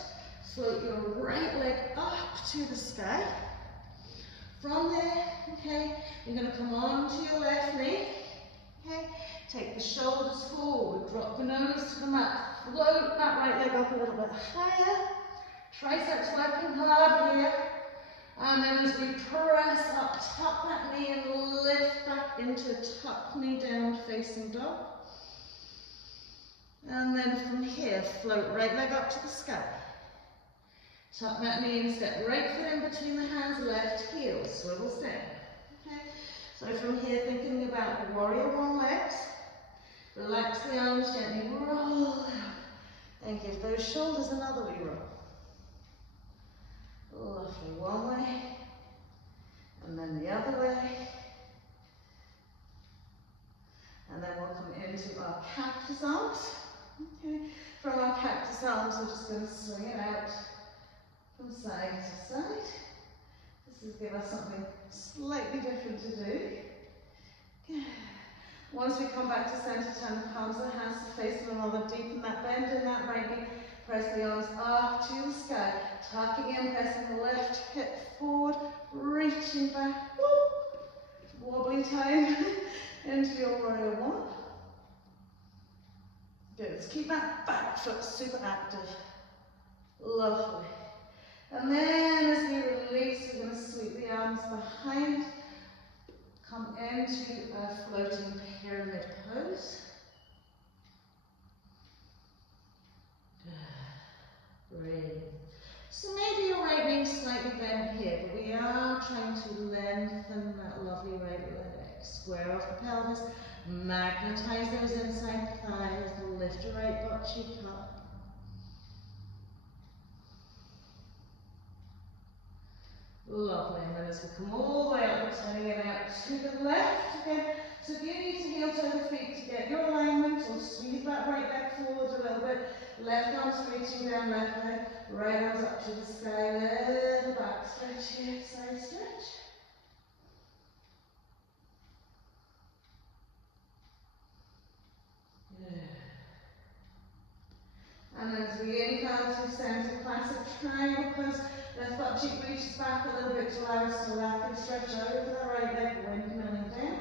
Float your right leg up to the sky. From there, okay, you're going to come on to your left knee. Okay, take the shoulders forward, drop the nose to the mat. Float that right leg up a little bit higher. Triceps working hard here. And then as we press up, tuck that knee and lift back into a tuck knee down facing dog. And then from here, float right leg up to the sky. Tuck that knee and step right foot in between the hands, left heel, swivels down. Okay? So from here, thinking about warrior one legs. Relax the arms gently, roll out. And give those shoulders another wee roll. Lovely, one way, and then the other way. And then we'll come into our cactus arms. Okay. From our cactus arms, we're just going to swing it out from side to side. This is give us something slightly different to do. Good. Once we come back to center, turn the palms of the hands to face one another, deepen that bend in that right knee. Press the arms up to the sky, tucking in, pressing the left hip forward, reaching back, woo, wobbling time into your warrior one. Good, let's keep that back foot super active. Lovely. And then as we release, we're going to sweep the arms behind, come into a floating pyramid pose. Breathe. So maybe your right knee slightly bent here, but we are trying to lengthen that lovely right leg. Square off the pelvis, magnetize those inside thighs, lift your right butt cheek up. Lovely, and then as we come all the way up, we're turning it out to the left again. So if you need to heel toe the feet to get your alignment, or squeeze that right leg forward a little bit. Left arm's reaching down, left leg, right arm's up to the sky, little back stretch here, side stretch. Good. And as we inhale to center, classic triangle pose, left butt cheek reaches back a little bit to allow us to rapid stretch over the right leg, windmilling down.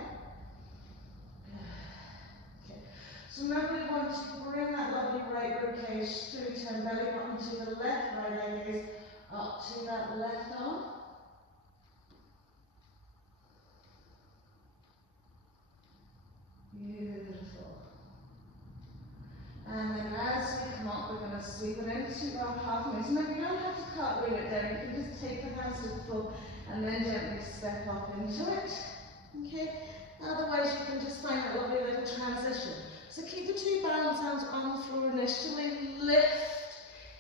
So remember, we want to bring that lovely right rib cage through, turn belly button to the left, right leg is up to that left arm. Beautiful. And then as we come up, we're going to sweep it into our half moon. So maybe you don't have to cartwheel it down, you can just take the hands to the full and then gently step up into it. Okay? Otherwise, you can just find that lovely little transition. So keep the two balance hands on the floor initially, lift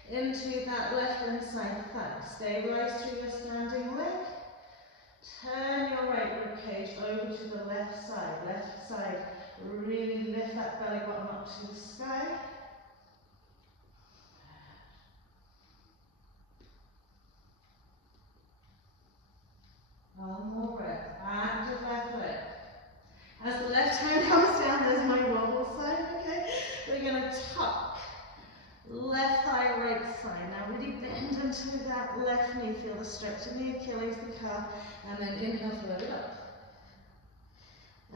into that left inside thigh. Stabilize through your standing leg. Turn your right rib cage over to the left side. Left side, really lift that belly button up to the sky. One more breath. Active left leg. As the left hand comes down, there's my wobble side, okay? We're going to tuck left thigh, right thigh. Now really bend into that left knee. Feel the stretch in the Achilles, the calf, and then inhale, float it up.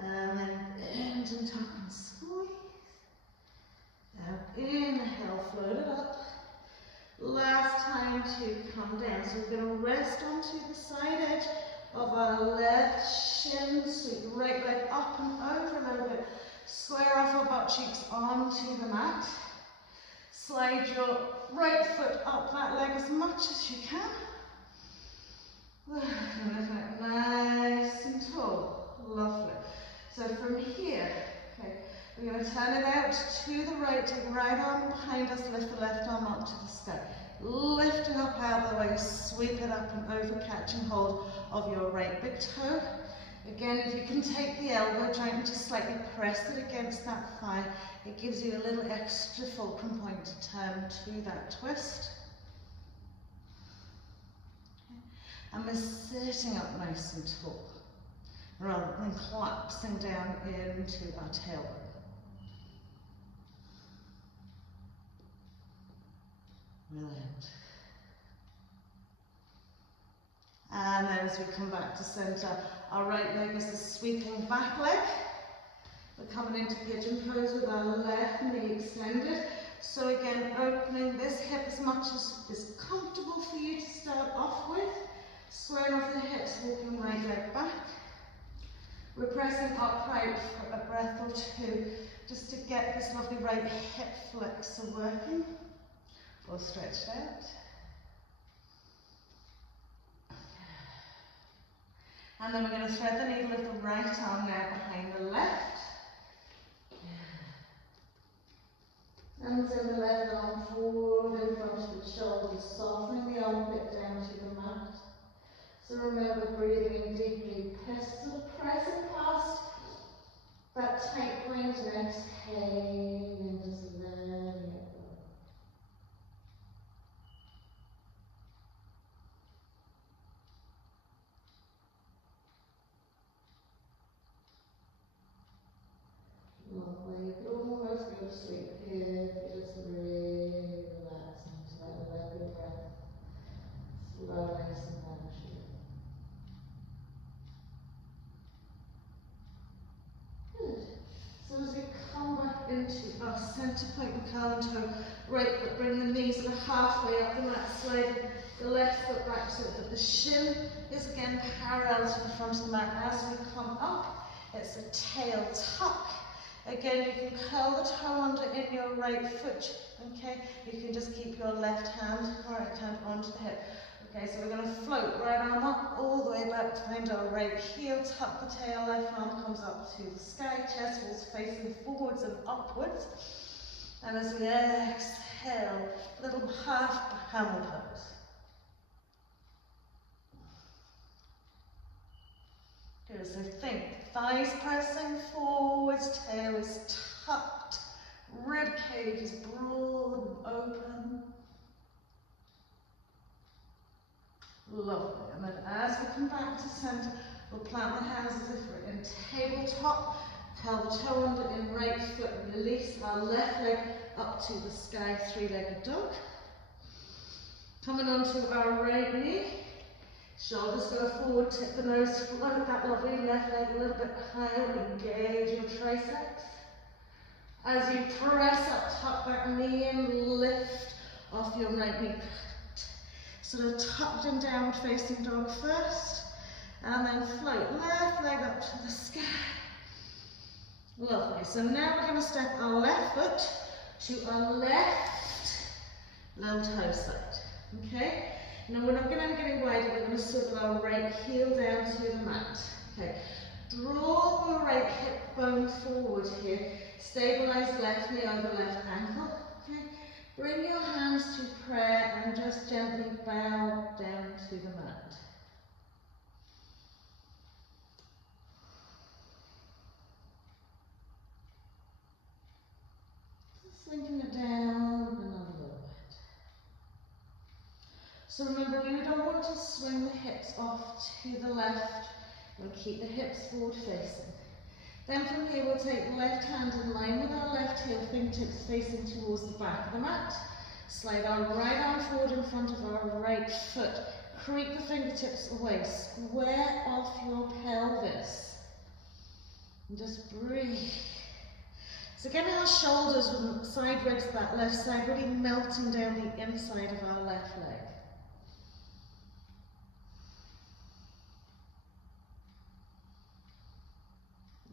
And then bend and tuck and squeeze. Now inhale, float it up. Last time to come down. So we're going to rest onto the side edge of our left shin. Sweep the right leg up and over a little bit. Square off our butt cheeks onto the mat. Slide your right foot up that leg as much as you can. And lift it nice and tall. Lovely. So from here, okay, we're going to turn it out to the right, take the right arm behind us, lift the left arm up to the sky. Lift it up out of the way, sweep it up and over, catching hold of your right big toe. Again, if you can take the elbow joint and just slightly press it against that thigh, it gives you a little extra fulcrum point to turn to that twist. Okay. And we're sitting up nice and tall, rather than collapsing down into our tailbone. Brilliant. And then as we come back to centre, our right leg is the sweeping back leg. We're coming into Pigeon Pose with our left knee extended. So again, opening this hip as much as is comfortable for you to start off with. Squaring off the hips, walking right leg back. We're pressing upright for a breath or two, just to get this lovely right hip flexor working, or stretched out. And then we're going to thread the needle of the right arm now behind the left. And send the left arm forward in front of the shoulders, softening the armpit down to the mat. So remember, breathing in deeply, pressing past that tight point and exhaling, just letting it go. Lovely. You could almost go to sleep here if you just really relax into that lovely breath. Slow, nice and natural. Good. So as we come back into our centre point and curl and toe, right foot, bring the knees about halfway up the mat, slide the left foot back so that the shin is again parallel to the front of the mat. As we come up, it's a tail tuck. Again, you can curl the toe under in your right foot, okay? You can just keep your right hand onto the hip. Okay, so we're going to float right arm up, all the way back behind our right heel, tuck the tail, left arm comes up to the sky, chest walls facing forwards and upwards. And as we exhale, little half camel pose. Good, so think, thighs pressing forwards, tail is tucked, rib cage is broad and open. Lovely. And then as we come back to centre, we'll plant the hands as if we're in tabletop, curl the toe under in right foot, release our left leg up to the sky, three-legged dog. Coming onto our right knee. Shoulders go forward, tip the nose, float that lovely left leg a little bit higher, engage your triceps. As you press up, tuck that knee in, lift off your right knee. Sort of tucked in downward facing dog first, and then float left leg up to the sky. Lovely. So now we're going to step our left foot to our left little toe side. Okay? Now we're not going to get any wider, we're going to swivel our right heel down to the mat. Okay, draw the right hip bone forward here, stabilize left knee over left ankle. Okay, bring your hands to prayer and just gently bow down to the mat. Just sinking it down another little bit. So remember, we don't want to swing the hips off to the left. We'll keep the hips forward facing. Then from here, we'll take the left hand in line with our left heel, fingertips facing towards the back of the mat. Slide our right arm forward in front of our right foot. Creep the fingertips away. Square off your pelvis. And just breathe. As So getting our shoulders from side ribs to that left side, really melting down the inside of our left leg.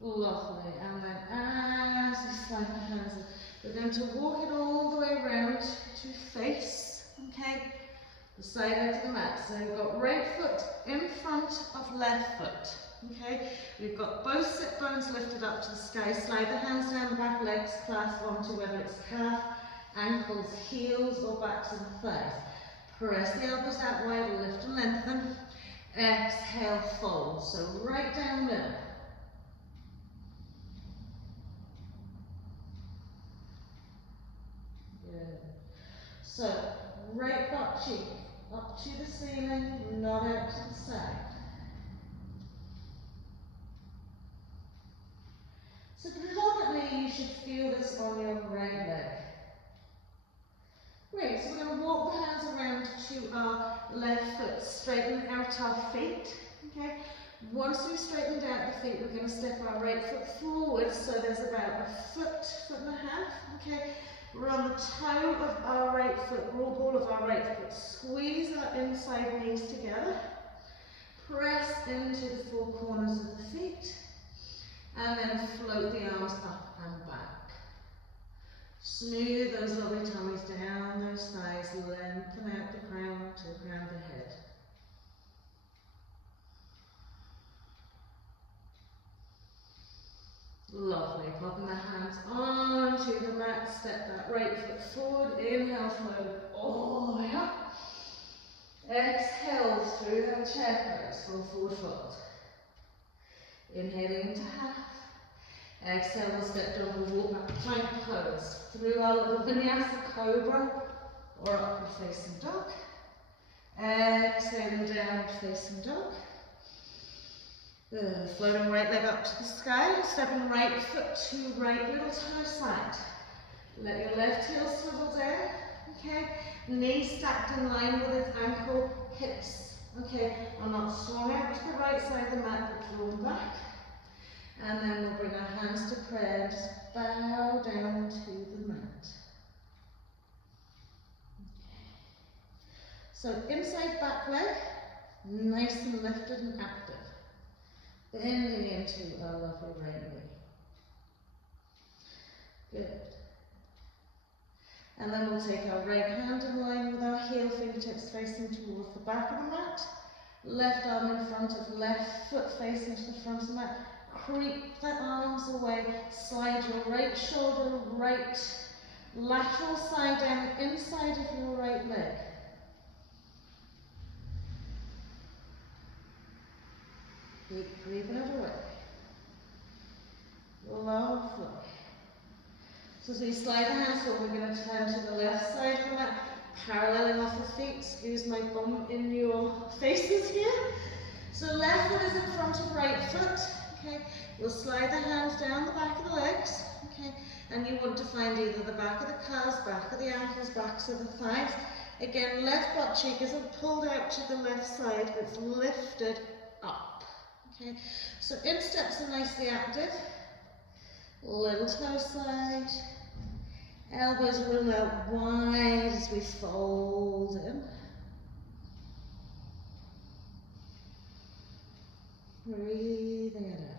Lovely. And then as we slide the hands in, we're going to walk it all the way around to face, okay, the side edge of the mat. So we've got right foot in front of left foot. Okay, we've got both sit bones lifted up to the sky. Slide the hands down the back, legs clasp onto whether it's calf, ankles, heels, or back to the thighs. Press the elbows out wide, lift and lengthen. Exhale, fold. So right down there. Good. So right butt cheek up to the ceiling, not out to the side. So predominantly you should feel this on your right leg. Great, so we're going to walk the hands around to our left foot, straighten out our feet. Okay. Once we've straightened out the feet, we're going to step our right foot forward, so there's about a foot, foot and a half. Okay. We're on the toe of our right foot, raw ball of our right foot. Squeeze our inside knees together. Press into the four corners of the feet. And then float the arms up and back. Smooth those lovely tummies down those thighs, lengthen out the crown to the crown of the head. Lovely, popping the hands onto the mat, step that right foot forward, inhale, float all the way up. Exhale through that chair pose, full forward fold. Inhaling into half. Exhale, we'll step down, we'll walk back, plank pose. Through our little vinyasa cobra or upward facing dog. Exhaling downward facing dog. Floating right leg up to the sky, stepping right foot to right little toe side. Let your left heel swivel down, okay? Knee stacked in line with its ankle, hips, okay? I'm not swung out to the right side of the mat, but drawn back. And then we'll bring our hands to prayer and just bow down to the mat. Okay. So inside back leg, nice and lifted and active. Bending into our lovely right knee. Good. And then we'll take our right hand in line with our heel, fingertips facing towards the back of the mat. Left arm in front of left foot facing to the front of the mat. Creep the arms away. Slide your right shoulder, right lateral side down the inside of your right leg. Keep breathing it away. Lovely. So as we slide the hands forward, we're going to turn to the left side of the mat, paralleling off the feet. Excuse my bum in your faces here. So left foot is in front of right foot. Okay. We'll slide the hands down the back of the legs. Okay. And you want to find either the back of the calves, back of the ankles, backs of the thighs. Again, left butt cheek isn't pulled out to the left side, but it's lifted up. Okay, so insteps are nicely active. Little toe slide. Elbows roll out wide as we fold in. Breathing it out.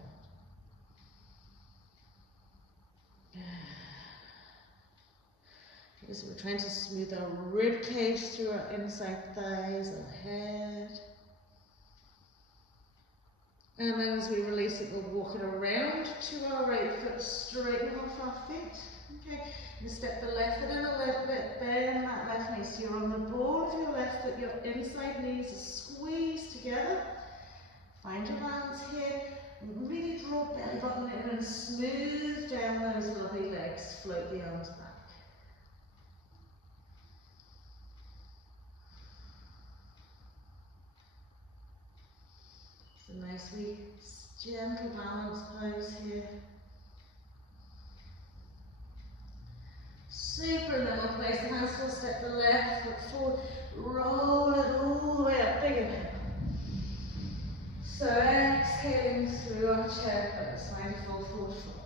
As we're trying to smooth our rib cage through our inside thighs and head. And then as we release it, we'll walk it around to our right foot, straighten off our feet. Okay, and step the left foot in a little bit, bend that left knee. So you're on the ball of your left foot, your inside knees are squeezed together. Find your balance here, and really draw belly button in and smooth down those lovely legs. Float the arms back. Nicely gentle balance pose here. Super little place. The hands will step the left foot forward, roll it all the way up. Big inhale. So exhaling through our chair pose, find a full forward fold.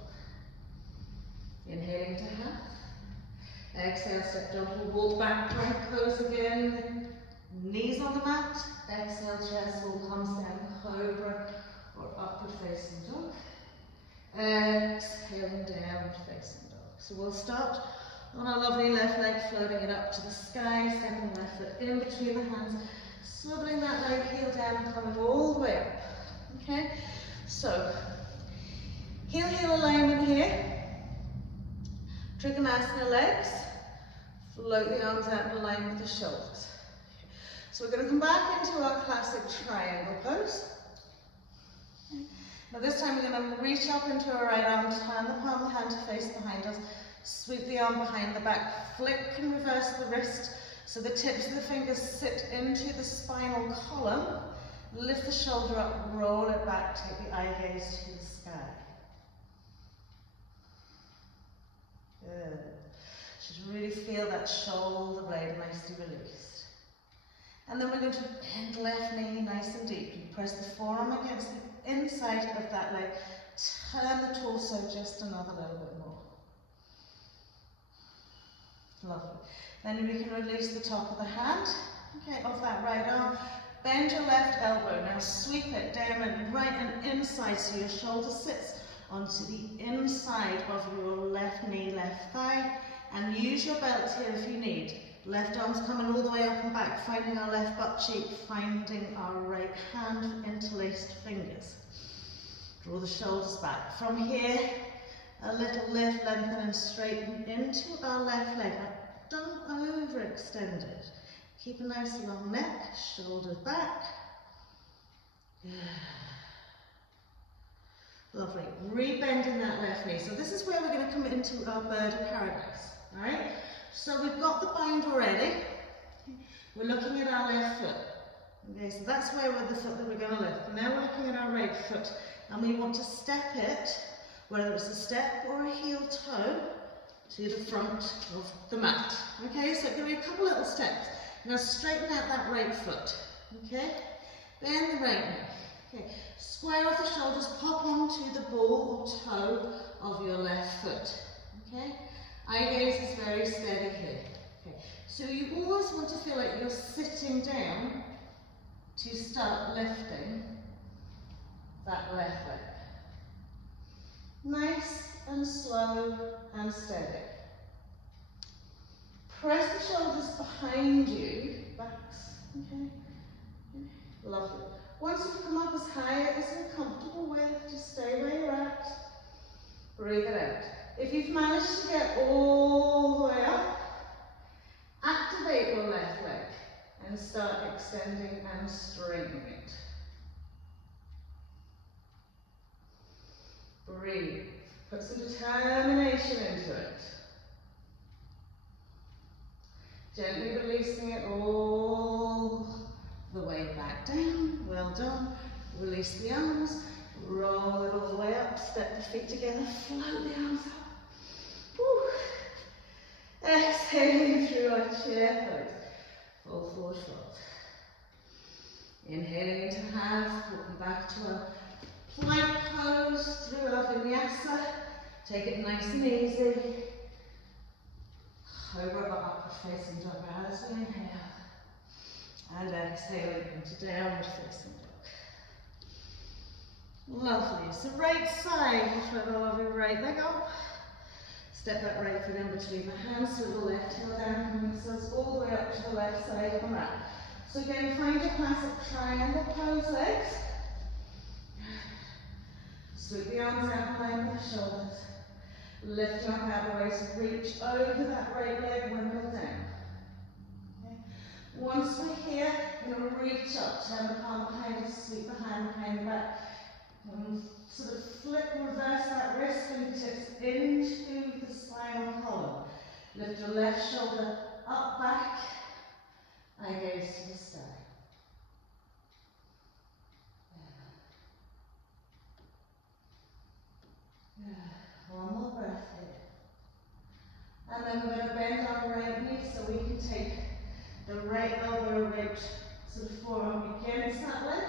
Inhaling to half. Exhale, step down, walk back, plank pose again. Knees on the mat. Exhale, chest wall comes down, cobra or upward facing dog. Exhaling downward facing dog. So we'll start on our lovely left leg, floating it up to the sky, stepping the left foot in between the hands, swiveling that leg heel down and coming all the way up. Okay? So, heel alignment here. Trikonasana legs. Float the arms out in line with the shoulders. So we're going to come back into our classic triangle pose. Now this time we're going to reach up into our right arm, turn the palm of the hand to face behind us, sweep the arm behind the back, flick and reverse the wrist so the tips of the fingers sit into the spinal column, lift the shoulder up, roll it back, take the eye gaze to the sky. Good. Just really feel that shoulder blade nicely released. And then we're going to bend left knee nice and deep. You press the forearm against the inside of that leg. Turn the torso just another little bit more. Lovely. Then we can release the top of the hand, okay, off that right arm. Bend your left elbow. Now sweep it down and right and inside so your shoulder sits onto the inside of your left knee, left thigh. And use your belt here if you need. Left arm's coming all the way up and back, finding our left butt cheek, finding our right hand with interlaced fingers. Draw the shoulders back. From here, a little lift, lengthen and straighten into our left leg. Don't overextend it. Keep a nice long neck, shoulders back. Lovely. Rebending that left knee. So this is where we're going to come into our bird of paradise. Alright? So we've got the bind already. We're looking at our left foot. Okay, so that's where we're the foot that we're going to lift. Now we're looking at our right foot and we want to step it, whether it's a step or a heel toe, to the front of the mat. Okay, so it's going to be a couple little steps. Now straighten out that right foot. Okay? Bend the right knee. Okay. Square off the shoulders, pop onto the ball or toe of your left foot. Okay? Eye gaze is very steady here. Okay. So you always want to feel like you're sitting down to start lifting that left leg. Nice and slow and steady. Press the shoulders behind you, backs, okay? Lovely. Once you've come up as high as you're comfortable with, just stay where you're at. Breathe it out. If you've managed to get all the way up, activate your left leg and start extending and straightening it. Breathe. Put some determination into it. Gently releasing it all the way back down. Well done. Release the arms. Roll it all the way up. Step the feet together. Float the arms up. Woo. Exhaling through our chair pose. Full forward fold. Inhaling into half. Walking back to a plank pose through our vinyasa. Take it nice and easy. Cobra or upward facing dog as we inhale. And exhaling into downward facing dog. Lovely. So right side, we'll float all over your right leg up. Step that right foot in between the hands, so the left heel down, coming yourselves all the way up to the left side of the mat. So again, find your classic triangle pose legs. Sweep the arms out behind the shoulders. Lift your arm out the waist, reach over that right leg, wimble down. Okay. Once we're here, we're going to reach up, turn the palm behind us, sweep the hand behind the back. And sort of flip, reverse that wrist, fingertips into the spinal column. Lift your left shoulder up, back, eye gaze to the sky. One more breath here. And then we're going to bend our right knee so we can take the right elbow ridge, sort of forearm against that leg.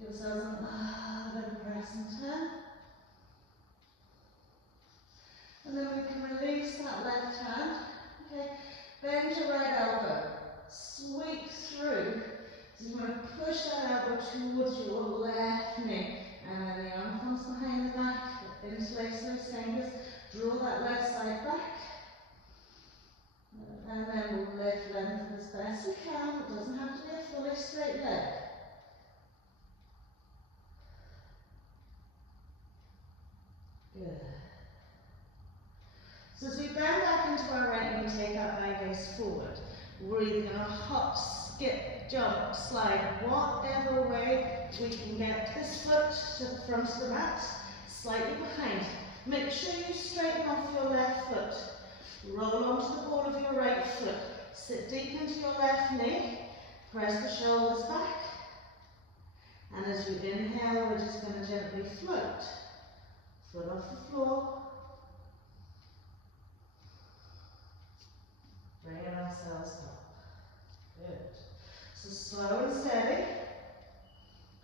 Give ourselves a little press and turn. And then we can release that left hand. Okay, bend your right elbow, sweep through. So you want to push that elbow towards your left knee. And then the arm comes behind the back, interlace those fingers, draw that left side back. And then we'll lift, lengthen as best we can. It doesn't have to be a fully straight leg. Good. So as we bend back into our right knee, take our eye gaze forward. We're either going to hop, skip, jump, slide, whatever way we can get this foot to the front of the mat, slightly behind. Make sure you straighten off your left foot. Roll onto the ball of your right foot. Sit deep into your left knee. Press the shoulders back. And as you inhale, we're just going to gently float. Foot off the floor. Bringing ourselves up. Good. So slow and steady.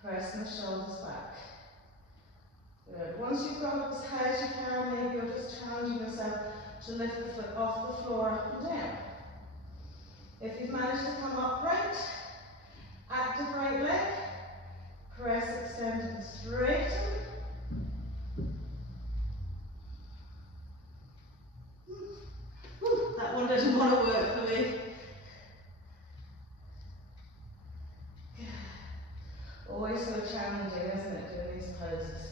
Pressing the shoulders back. Good. Once you've got up as high as you can, maybe you're just challenging yourself to lift the foot off the floor up and down. If you've managed to come upright, active right leg, press, extend and straighten. That one doesn't want to work for me. Always so challenging, isn't it, doing these poses?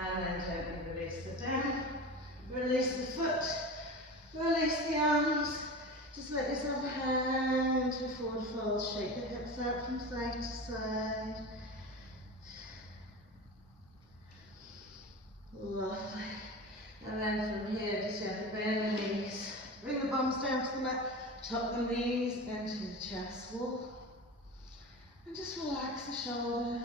And then gently release the down, release the foot, release the arms. Just let yourself hang into a forward fold, shake the hips out from side to side. Lovely. And then from here, just gently bend the knees. Bring the bums down to the mat, tuck the knees into the chest wall. And just relax the shoulders.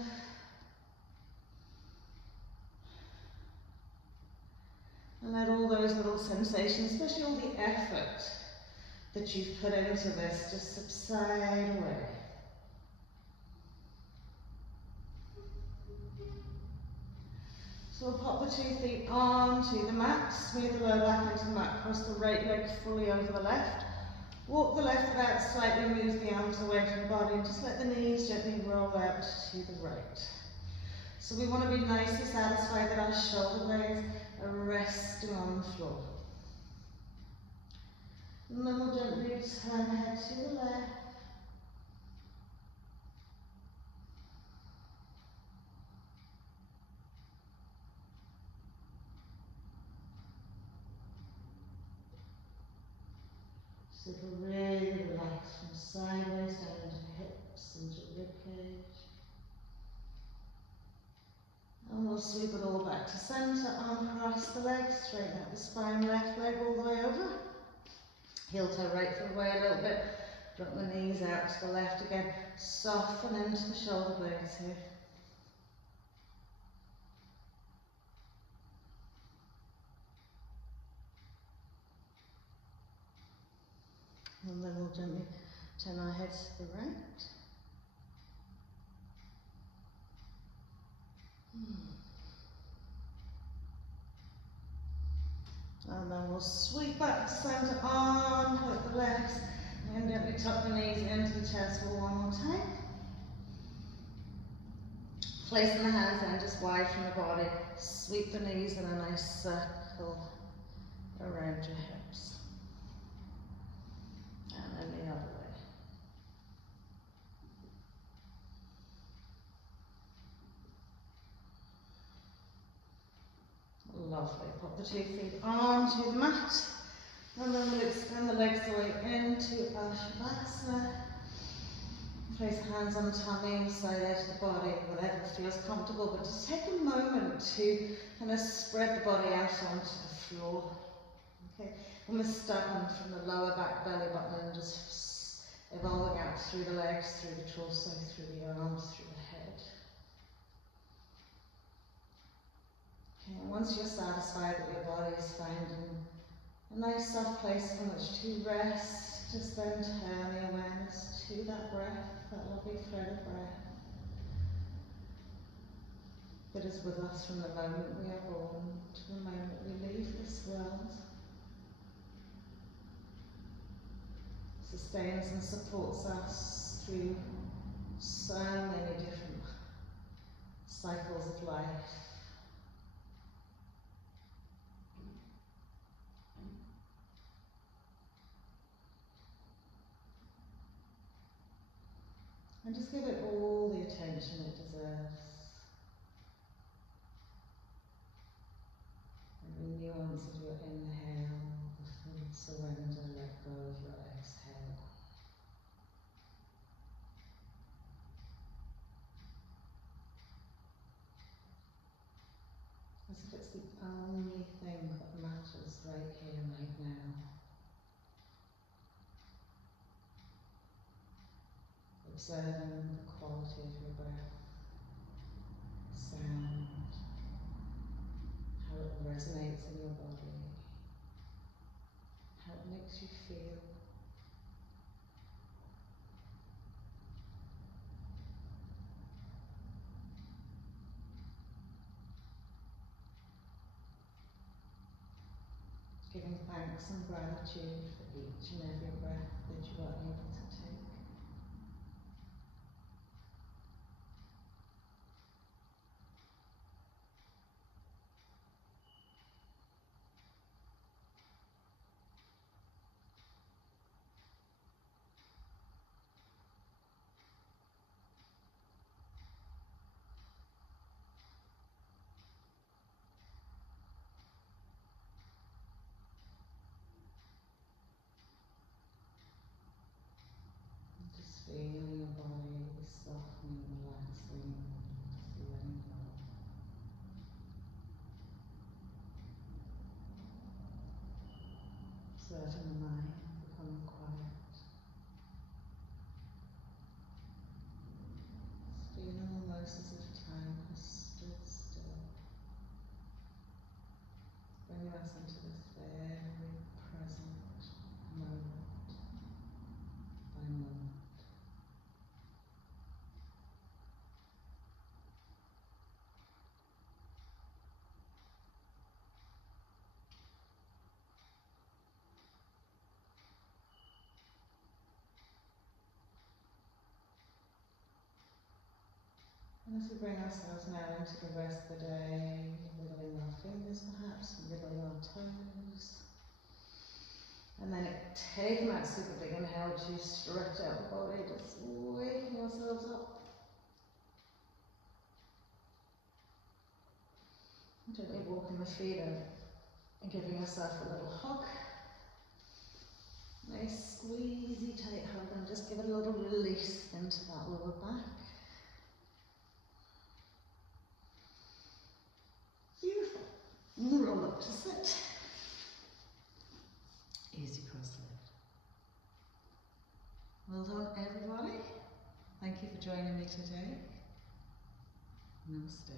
And let all those little sensations, especially all the effort that you've put into this, just subside away. So we'll pop the 2 feet onto the mat, smooth the lower back into the mat, cross the right leg fully over the left. Walk the left foot out, slightly move the arms away from the body, and just let the knees gently roll out to the right. So we want to be nicely satisfied that our shoulder blades are resting on the floor. And then we'll gently turn the head to the left. So it'll really relax from sideways down to hips and to rib cage. And we'll sweep it all back to centre, arm across the legs, straighten out the spine, left leg all the way over. Heel toe right foot away a little bit, drop the knees out to the left again, soften into the shoulder blades here. And then we'll gently turn our heads to the right. And then we'll sweep back to centre, arm, hook the legs, and gently tuck the knees into the chest wall one more time. Placing the hands down just wide from the body, sweep the knees in a nice circle around your hips. And then the other way. Lovely. Pop the 2 feet onto the mat, and then we'll extend the legs away into our Shavasana. Place the hands on the tummy, side edge of the body, whatever feels comfortable, but just take a moment to kind of spread the body out onto the floor. Okay, and we're starting from the lower back belly button and just evolving out through the legs, through the torso, through the arms, through the head. Okay, and once you're satisfied that your body is finding a nice soft place from which to rest, just then turn the awareness to that breath, that lovely thread of breath. that is with us from the moment we are born to the moment we leave this world. Sustains and supports us through so many different cycles of life. And just give it all the attention it deserves. Every nuance of your inhale, the full surrender, let go of your exhale. As if it's the only thing that matters right here, right now. Observing the quality of your breath, sound, how it resonates in your body, how it makes you feel. Giving thanks and gratitude for each and every breath that you are able to take. Just feeling your body softening, relaxing, just letting go. Observing the mind becoming quiet. Just feeling almost as if time has stood still. Bringing us into this very present moment by moment. And as we bring ourselves now into the rest of the day, wiggling our fingers perhaps, wiggling our toes, and then taking that super big inhale to stretch out the body, just waking ourselves up. Gently walking the feet in and giving yourself a little hug. Nice squeezy tight hug, and just give it a little release into that lower back. Beautiful. Roll up to sit. Easy cross-legged. Well done, everybody. Thank you for joining me today. Namaste.